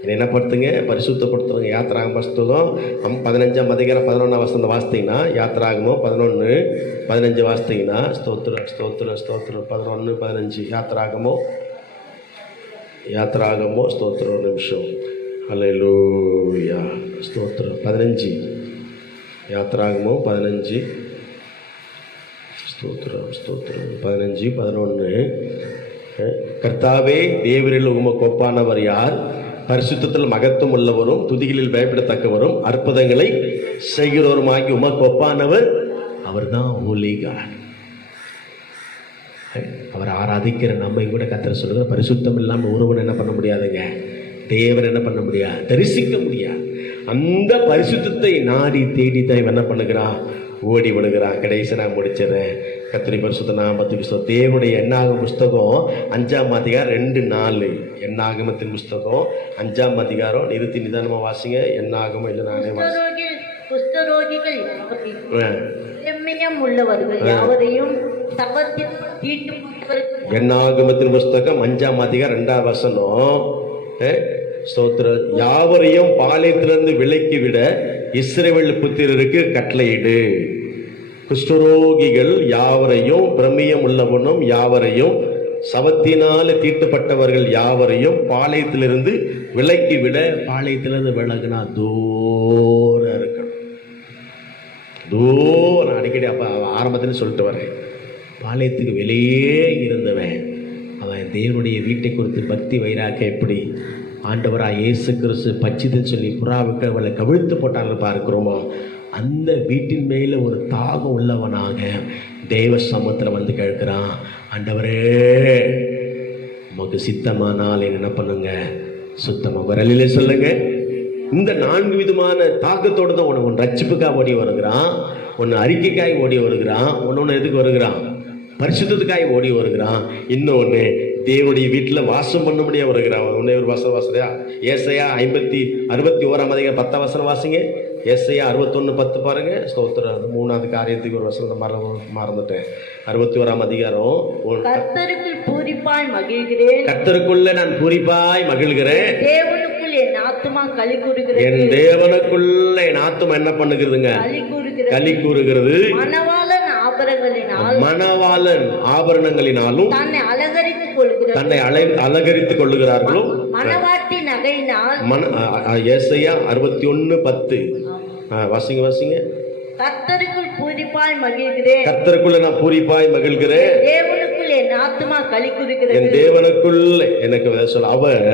என்னை என்ன படுத்துங்க? பரிசுத்தப்படுத்துவாங்க. யாத்திராகம புஸ்தகம் 15ஆம் அதிகாரம் 11ஆம் வசனம் வாசித்தீங்கன்னா, யாத்திராகமம் 11:15 வாசித்தீங்கன்னா, ஸ்தோத்திரம் ஸ்தோத்திரம் ஸ்தோத்திரம் 11:15 யாத்திராகமோ ஸ்தோத்திரம். ஒரு நிமிஷம். அல்லேலூயா, ஸ்தோத்திரம். 15 யாத்திராகமோ 15 ஸ்தோத்திரம் ஸ்தோத்திரம் 15:11. கர்த்தாவே, தேவரில் உமக்கு ஒப்பானவர் யார்? பரிசுத்தத்தில் மகத்துவம் உள்ளவரும் துதிகளில் பயப்படத்தக்கவரும் அற்புதங்களை செய்கிறவருமாகி உமக்கு ஒப்பானவர் அவர் தான் ஹோலி காட். அவர் ஆராதிக்கிற நம்மை கூட கர்த்தர் சொல்லுங்க, பரிசுத்தம் இல்லாமல் ஒருவன் என்ன பண்ண முடியாதுங்க? தேவன் என்ன பண்ண முடியாது? தரிசிக்க முடியாது. அந்த பரிசுத்தத்தை நாடி தேடி தான் என்ன பண்ணுகிறான்? ஓடி விடுகிறான். கடைசி நான் முடிச்சிடறேன். கர்த்தருடைய பரிசுத்த நாமத்துக்கு புஸ்தகம், தேவனுடைய எண்ணாகம புஸ்தகம் 5ஆம் அதிகாரம் 2:4. எண்ணாகமத்தின் புஸ்தகம் 5ஆம் அதிகாரம். நிறுத்தி நிதானமாக வாசிங்க. எண்ணாகமம் இல்லை, நானே குஷ்டரோகிகள் உள்ளவர்கள் யாவரையும் சபத்தினால் தீட்டுப்பட்டவருக்கு என்னாகமத்தின் புஸ்தகம் 5ஆம் அதிகாரம் 2ஆம் வசனம். ஸ்தோத்திரம். யாவரையும் பாளையத்திலிருந்து விலக்கி விட இஸ்ரவேல் புத்திரருக்கு கட்டளையிடு. குஷ்டரோகிகள் யாவரையும், பிரமியம் உள்ளவனும் யாவரையும், சவத்தினால தீட்டுப்பட்டவர்கள் யாவரையும் பாளையத்திலிருந்து விலக்கி விட. பாளையத்திலிருந்து விலகுனா தூரம் இருக்கணும். தூரம். அடிக்கடி அப்ப ஆரம்பத்தில் சொல்லிட்டு வரேன், பாளையத்துக்கு வெளியே இருந்தவன் அவன் தேவனுடைய வீட்டை குறித்து பக்தி வைராக்க எப்படி ஆண்டவராக இயேசு கிறிஸ்து பச்சிதுன்னு சொல்லி புறாவுக்கு அவளை கவிழ்த்து போட்டாங்க பார்க்கிறோமோ, அந்த வீட்டின் மேலே ஒரு தாகம் உள்ளவனாக தெய்வ சமூகத்தில் வந்து கேட்கிறான், ஆண்டவரே உமக்கு சித்தமானால் என்ன பண்ணுங்க, சுத்தமாக வரலிலே சொல்லுங்க. இந்த 4 விதமான தாக்கத்தோடு தான் ஒன்று ரட்சிப்புக்காக ஓடி வருகிறான், ஒன்று அறிக்கைக்காய் ஓடி வருகிறான், ஒன்று எதுக்கு வருகிறான், பரிசுத்தத்துக்காய் ஓடி வருகிறான், இன்னொன்று தேவனுடைய வீட்டில் வாசம் பண்ண முடியாது வருகிறான். ஒன்னே ஒரு வாசனையா ஏசையா 61ஆம் அதிகாரம் 10ஆம் வசனம் வாசிங்க. ஏசையா 61:10 பாருங்க. ஸ்தோத்திரம். 3வது காரியத்துக்கு ஒரு வசனத்தை மறந்துட்டேன். 61ஆம் அதிகாரம். கர்த்தருக்குள் பூரிப்பாய் மகிழ்கிறேன், கர்த்தருக்குள்ள நான் பூரிப்பாய் மகிழ்கிறேன், தேவனுக்குள் என் ஆத்துமா களி கூறுகிறது. என் தேவனுக்குள்ள என் ஆத்துமா என்ன பண்ணுகிறதுங்க, களி கூறுகிறது. மணவாளன் ஆபரணங்களினாலும் தன்னை அலங்கரித்துக் கொள்கிறார், தன்னை அலங்கரித்துக் கொள்ளுகிறார்களோ. மணவாட்டி நகையினால். ஏசாயா 61:10 வாசிங்க. கர்த்தருக்குள் பூரிப்பாய் மகிழ்கிறேன், கர்த்தருக்குள்ள நான் பூரிப்பாய் மகிழ்கிறேன், தேவனுக்குள் என் ஆத்துமா களி கூறுகிறது. என் தேவனுக்குள் எனக்கு சொல்ல, அவர்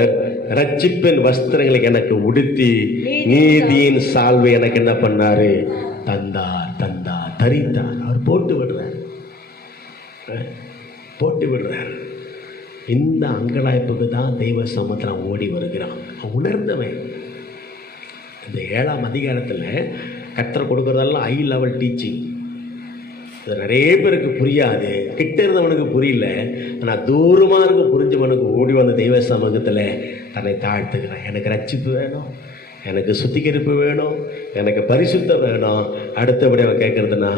ரட்சிப்பின் வஸ்திரங்களை எனக்கு உடுத்தி நீதியின் சால்வை எனக்கு என்ன பண்ணாரு, தந்தார் தரித்தார். அவர் போட்டு விடுறார். இந்த அங்கலாய்ப்புக்கு தான் தெய்வ சமூகத்தில் ஓடி வருகிறான். உணர்ந்தவன். இந்த 7ஆம் அதிகாரத்தில் கர்த்தர் கொடுக்கறதெல்லாம் ஹை லெவல் டீச்சிங். இது நிறைய பேருக்கு புரியாது, கிட்ட இருந்தவனுக்கு புரியல. ஆனால் தூரமாக இருக்க புரிஞ்சவனுக்கு ஓடி வந்த தெய்வ சமூகத்தில் தன்னை தாழ்த்துக்கிறான். எனக்கு ரட்சிப்பு வேணும், எனக்கு சுத்திகரிப்பு வேணும், எனக்கு பரிசுத்தம் வேணும். அடுத்தபடி அவன் கேட்கறதுனா,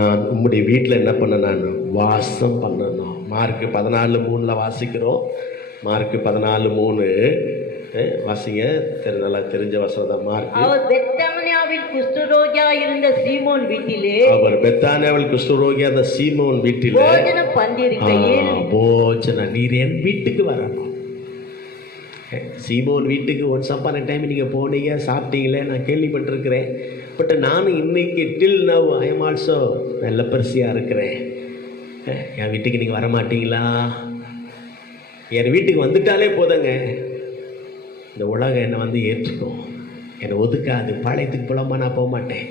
நான் உம்முடைய வீட்டில் என்ன பண்ண, நான் வாசம் பண்ணணும். மார்க்கு 14:3 வாசிக்கிறோம். மார்க்கு 14:3 வாசிங்க. நல்லா தெரிஞ்ச வசனம். மார்க். அவர் பெத்தானியாவில் குஷ்டரோகியா இருந்த சீமோன் வீட்டிலே, அவர் பெத்தானியாவில் குஷ்டரோகியா இருந்த சீமோன் வீட்டிலே போஜனம் பந்திருக்கையில், போஜனம் நீர் என் வீட்டுக்கு வரணும். சீமோன் வீட்டுக்கு ஒன்ஸ் அப்பான டைம் நீங்கள் போனீங்க, சாப்பிட்டீங்களே, நான் கேள்விப்பட்டிருக்கிறேன். பட் நானும் இன்னைக்கு till now I am also நல்ல பரிசியாக இருக்கிறேன். என் வீட்டுக்கு நீங்கள் வரமாட்டீங்களா? என் வீட்டுக்கு வந்துட்டாலே போதங்க, இந்த உலகம் என்னை வந்து ஏற்றுக்கும், என்னை ஒதுக்காது. பாளையத்துக்கு புலமா நான் போக மாட்டேன்.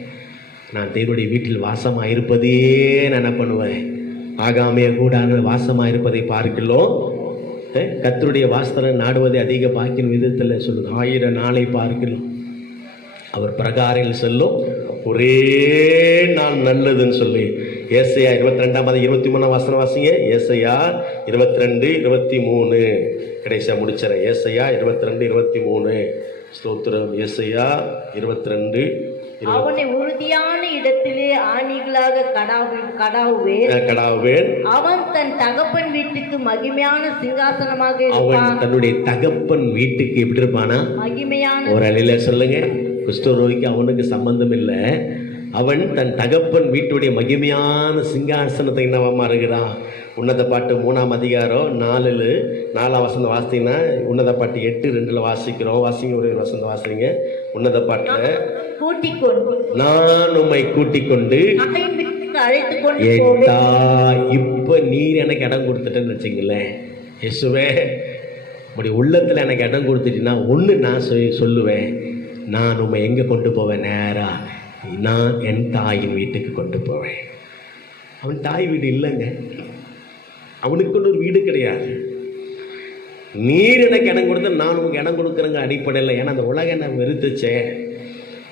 நான் தேவனுடைய வீட்டில் வாசமாக இருப்பதே நான் என்ன பண்ணுவேன், ஆகாமைய கூட வாசமாக இருப்பதை பார்க்கலாம். கர்த்தருடைய வாசனை நாடுவதை அதிக பாக்கின் விதத்தில் சொல்லுது. 1000 நாளை பார்க்கலாம் அவர் பிரகாரங்கள் செல்லும் ஒரே நாள் நல்லதுன்னு சொல்லி. ஏசாயா 22ஆம் அதிகாரம் 23ஆம் வசனம் வாசிங்க. ஏசாயா 22:23 கடைசியா முடிச்சிடறேன். ஏசாயா 22:23 ஸ்தோத்திரம். ஏசாயா 22. அவனை உறுதியான இடத்திலே ஆணிகளாக கடாவுவேன். அவன் தன் தகப்பன் வீட்டுக்கு மகிமையான சிங்காசனமாக இருப்பான். அவன் தன்னுடைய தகப்பன் வீட்டுக்கு எப்படி இருப்பானா, மகிமையான. ஒரு அலையில சொல்லுங்க. குஷ்டரோகிக்கு அவனுக்கு சம்பந்தம் இல்லை. அவன் தன் தகப்பன் வீட்டுடைய மகிமையான சிங்காசனத்தை என்னவா மாறுகிறான். உன்னத பாட்டு 3ஆம் அதிகாரம் 4 வசனம் வாசித்தீங்கன்னா, உன்னத பாட்டு 8:2 வாசிக்கிறோம். வாசிங்க, ஒரு வசனம் வாசிங்க. உன்னத பாட்டுல, நான் உம்மை கூட்டிக் கொண்டு இப்ப நீர் எனக்கு இடம் கொடுத்துட்டேன்னு வச்சுங்களேன். இயேசுவே, அப்படி உள்ளத்துல எனக்கு இடம் கொடுத்துட்டீங்கன்னா ஒண்ணு நான் சொல்லுவேன், நான் உம்மை எங்க கொண்டு போவேன், நேரா நான் என் தாயின் வீட்டுக்கு கொண்டு போவேன். அவன் தாய் வீடு இல்லைங்க, அவனுக்கு ஒரு வீடு கிடையாது. நீர் எனக்கு இடம் கொடுத்த நான் உங்களுக்கு இடம் கொடுக்குறேங்க அடிப்படையில். ஏன்னா அந்த உலகம் என்ன வெறுத்துச்சே,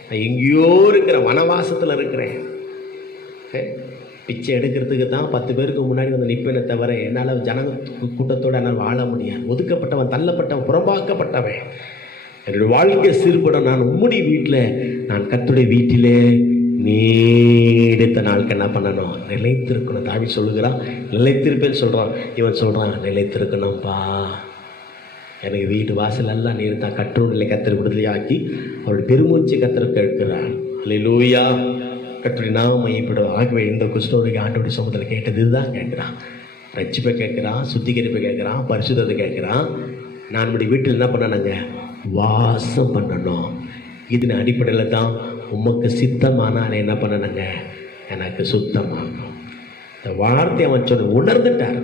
நான் எங்கேயோ இருக்கிற வனவாசத்தில் இருக்கிறேன். பிச்சை எடுக்கிறதுக்கு தான் 10 பேருக்கு முன்னாடி வந்து நிற்பேனே தவிர என்னால் ஜனங்க கூட்டத்தோடு என்னால் வாழ முடியாது. ஒதுக்கப்பட்டவன், தள்ளப்பட்டவன், புறம்பாக்கப்பட்டவன். என்னுடைய வாழ்க்கை சீர்பட நான் உம்முடைய வீட்டில், நான் கர்த்தருடைய வீட்டிலே நீடித்த நாளுக்கு என்ன பண்ணணும்? நிலைத்திருக்கணும். தாவி சொல்லுகிறான் நிலைத்திருப்பேன்னு சொல்கிறான். இவன் சொல்கிறான் நிலைத்திருக்கணும்ப்பா, எனக்கு வீட்டு வாசல் எல்லாம் நீர் தான் கற்றோர் நிலை கத்தர் விடுதலையாக்கி அவருடைய பெருமூச்சு கத்தர் கேட்கிறார். அல்லேலூயா. கத்தருடைய நாமம் மையப்படும். ஆகவே இந்த குஷ்டரோகி ஆண்டோடைய சமூகத்தில் கேட்டது தான் கேட்குறான். ரட்சிப்பை கேட்குறான், சுத்திகரிப்பை கேட்குறான், பரிசுத்தத்தை கேட்குறான். நான் நம்முடைய வீட்டில் என்ன பண்ணணுங்க? வாசம் பண்ணணும். இதன் அடிப்படையில் தான் உமக்கு சித்தமானால் என்ன பண்ணணுங்க? எனக்கு சுத்தமாகும். இந்த வார்த்தை அவன் சொன்ன உணர்ந்துட்டார்.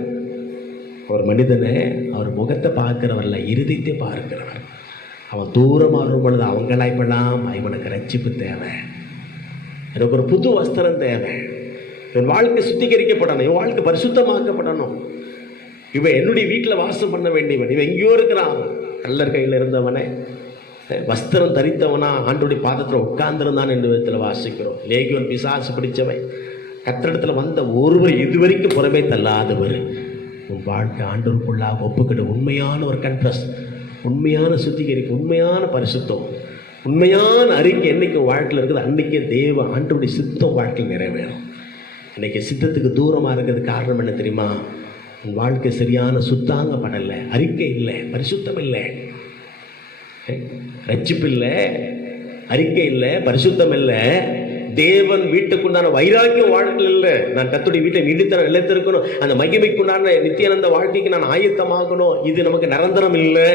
ஒரு மனிதனை அவர் முகத்தை பார்க்கிறவர்ல இருதயத்தை பார்க்கிறவர். அவன் தூரமாக வரும் பொழுது அவங்களாய்ப்பெல்லாம் இவனுக்கு ரட்சிப்பு தேவை, எனக்கு ஒரு புது வஸ்திரம் தேவை, இவன் வாழ்க்கை சுத்திகரிக்கப்படணும், இவன் வாழ்க்கை பரிசுத்தமாக்கப்படணும், இவன் என்னுடைய வீட்டில் வாசம் பண்ண வேண்டியவன், இவன் எங்கேயோ இருக்கிறான். கல்லர் கையில் இருந்தவனை வஸ்திரம் தரித்தவனா ஆண்டுடைய பாதத்தில் உட்கார்ந்திருந்தான் என்று விதத்தில் வாசிக்கிறோம். லேகியோன் பிசாசு பிடிச்சவன், கத்திரிடத்தில் வந்த ஒருவர் இதுவரைக்கும் புறமே தள்ளாதவர். உன் வாழ்க்கை ஆண்டவருக்குள்ளாக ஒப்புக்கிட்ட உண்மையான ஒரு கன்ஃபஸ், உண்மையான சுத்திகரிப்பு, உண்மையான பரிசுத்தம், உண்மையான அறிக்கை என்னைக்கு வாழ்க்கையில் இருக்குது அன்றைக்கே தேவ ஆண்டவருடைய சித்தம் வாழ்க்கையில் நிறைவேறும். இன்றைக்கி சித்தத்துக்கு தூரமாக இருக்கிறது காரணம் என்ன தெரியுமா? உன் வாழ்க்கை சரியான சுத்தாங்கப்படலை, அறிக்கை இல்லை, பரிசுத்தம் இல்லை, ரட்சிப்பு இல்லை, அறிக்கை இல்லை, பரிசுத்தம் இல்லை, தேவன் வீட்டுக்குண்டான வைராக்கியம் வாழ்க்கையில் இல்லை. நான் கர்த்தருடைய வீட்டை நீடித்த நிலைத்திருக்கணும், அந்த மகிமைக்குண்டான நித்தியானந்த வாழ்க்கைக்கு நான் ஆயத்தமாகணும். இது நமக்கு நிரந்தரம் இல்லை.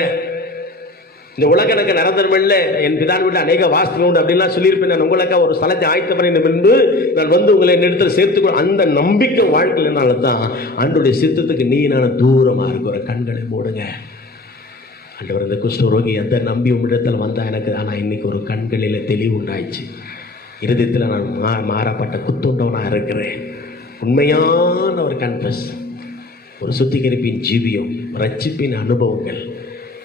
இந்த உலக எனக்கு நிரந்தரம் இல்லை. என் பிதான் வீட்டில் அநேக வாசல் உண்டு அப்படின்லாம் சொல்லியிருப்பேன். நான் உங்களுக்காக ஒரு ஸ்தலத்தை ஆயத்தம் பண்ண பின்பு நான் வந்து உங்களை என்னிடத்தில் சேர்த்துக்கணும். அந்த நம்பிக்கை வாழ்க்கையினால தான் ஆண்டவருடைய சித்தத்துக்கு நீ நான் தூரமாக இருக்கிற. கண்களை மூடுங்க. ஆண்டவர், இந்த குஷ்டரோகி எந்த நம்பி உங்களிடத்தில் வந்தால் எனக்கு, ஆனால் இன்னைக்கு ஒரு கண்களில் தெளிவு உண்டாயிடுச்சு. இருதயத்தில் நான் மாறப்பட்ட குத்துண்டவனாக இருக்கிறேன். உண்மையான ஒரு கன்ஃபஸ், ஒரு சுத்திகரிப்பின் ஜீவியம், ரட்சிப்பின் அனுபவங்கள்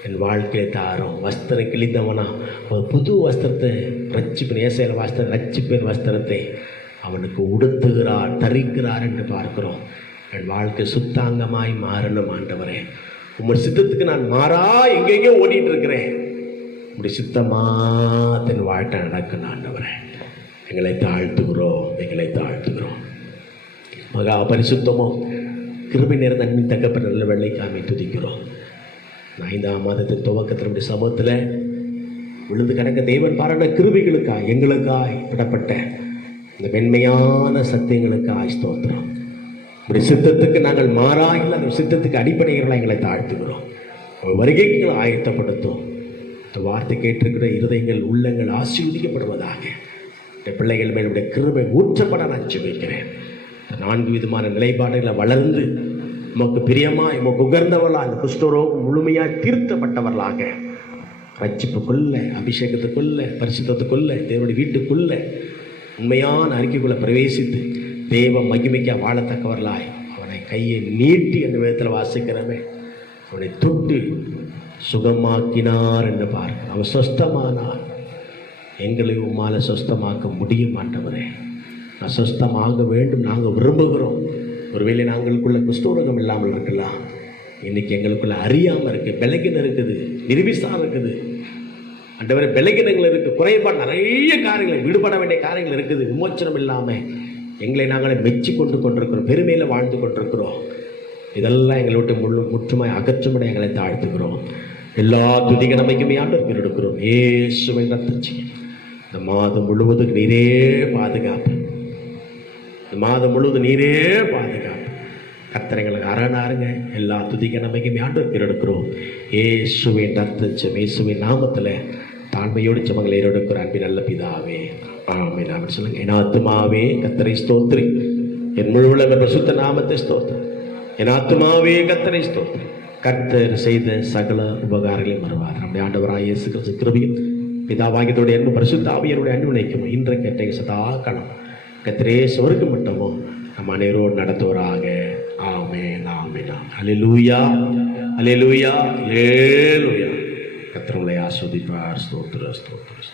என் வாழ்க்கையை தாரும். வஸ்திரம் கிழிந்தவனா ஒரு புது வஸ்திரத்தை, ரட்சிப்பின் ஏசையில் வஸ்திரம், ரட்சிப்பின் வஸ்திரத்தை அவனுக்கு உடுத்துகிறார், தரிக்கிறார் என்று பார்க்கிறோம். என் வாழ்க்கை சுத்தாங்கமாய் மாறணும். ஆண்டவரே, உங்கள் சித்தத்துக்கு நான் மாறா எங்கெங்கோ ஓடிட்டு இருக்கிறேன். உங்களுடைய சித்தமாக தன் வாழ்க்கை நடக்கணும். ஆண்டவரே, எங்களை தாழ்த்துகிறோம், எங்களை தாழ்த்துகிறோம். மகா பரிசுத்தமோ கிருபை நிறைந்த நன்மை தகப்பன் நல்ல வெள்ளைக்காமை துதிக்கிறோம். 5ஆம் மாதத்தின் துவக்கத்தில் நம்முடைய சமூகத்தில் விழுந்து கிடக்க தேவன் பாராட்ட கிருபைகளுக்காய், எங்களுக்காய் விடப்பட்ட இந்த மென்மையான சத்தியங்களுக்காய் ஸ்தோத்திரம். நம்முடைய சித்தத்துக்கு நாங்கள் மாறாயில் அந்த சித்தத்துக்கு அடிப்படைகளை எங்களை தாழ்த்துகிறோம். வருகைக்கு ஆயத்தப்படுத்தும். இந்த வார்த்தை கேட்டிருக்கிற இருதயங்கள், உள்ளங்கள் ஆசீர்வதிக்கப்படுவதாக. இந்த பிள்ளைகள் மேலுடைய கிருபை ஊற்றப்பட நான் ஜெபிக்கிறேன். இந்த 4 விதமான நிலைப்பாடுகளை வளர்ந்து உமக்கு பிரியமாய், உமக்கு உகர்ந்தவர்களாக, அந்த குஷ்டரோகம் முழுமையாக தீர்த்தப்பட்டவர்களாக, ரட்சிப்புக்குள்ள, அபிஷேகத்துக்குள்ள, பரிசுத்தத்துக்குள்ள, தேவனுடைய வீட்டுக்குள்ள உண்மையான அறிக்கைக்குள்ளே பிரவேசித்து தேவ மகிமைக்க வாழத்தக்கவர்களாய் அவனை கையை நீட்டி என்ற விதத்தில் வாசிக்கிறவே அவனை தொட்டு சுகமாக்கினார் என்று பார்க்க, அவன் சொஸ்தமானார். எங்களை உம்மால சொஸ்தமாக்க முடியும். ஆண்டவரே, நான் சொஸ்தமாக வேண்டும், நாங்கள் விரும்புகிறோம். ஒருவேளை நாங்களுக்குள்ள குஷ்டரோகம் இல்லாமல் இருக்கலாம். இன்னைக்கு எங்களுக்குள்ள அறியாமல் இருக்குது, பலகீனம் இருக்குது, நிர்விசாரம் இருக்குது. ஆண்டவரே, பலகீனங்கள் இருக்குது, குறைபாடு, நிறைய காரியங்கள், விடுபட வேண்டிய காரியங்கள் இருக்குது. விமோச்சனம் இல்லாமல் எங்களை நாங்களே மெச்சி கொண்டிருக்கிறோம், பெருமையில் வாழ்ந்து கொண்டிருக்கிறோம். இதெல்லாம் எங்களை விட்டு முற்றுமாய் அகற்றும்படி எங்களை தாழ்த்துக்கிறோம். எல்லா துதிக நம்பிக்கையுமே ஆண்டவருக்கு எடுக்கிறோம். இயேசுவின் ரத்தம் இந்த மாதம் முழுவதும் நீரே பாதுகாப்பு, இந்த மாதம் முழுவதும் நீரே பாதுகாப்பு. கர்த்தரைங்களுக்கு அரணாருங்க. எல்லா துதிக்க நம்பிக்கையுமே ஆண்டவருக்கு எடுக்கிறோம். இயேசுவின் ரத்தம், இயேசுவின் நாமத்தில் தாழ்மையோடு ஜெபங்களை எடுக்கிற அன்பின் நல்ல பிதாவே, ஆமென். ஆமென் சொல்லுங்க. என் ஆத்துமாவே கர்த்தரை ஸ்தோத்திரி, என் முழுவதும் பரிசுத்த நாமத்தை ஸ்தோத்திரி. என் ஆத்துமாவே கர்த்தரை ஸ்தோத்திரி. கர்த்தர் செய்த சகல உபகாரங்களையும் மறவார். நம்முடைய ஆண்டவராகிய இயேசு கிறிஸ்து கிருபையும் பிதாவாகியத்தோடைய அன்பு பரிசுத்த ஆவியருடைய அன்பு நினைக்கும் இன்றை கேட்ட சதா காலம் கர்த்தரே சொர்க்கம் மட்டுமோ நம் அனைவரோடு நடத்துவராக. ஆமென், ஆமென். அல்லேலூயா, அல்லேலூயா, அல்லேலூயா. கர்த்தர் உங்களை ஆசீர்வதிப்பார். ஸ்தோத்திரம், ஸ்தோத்திரம்.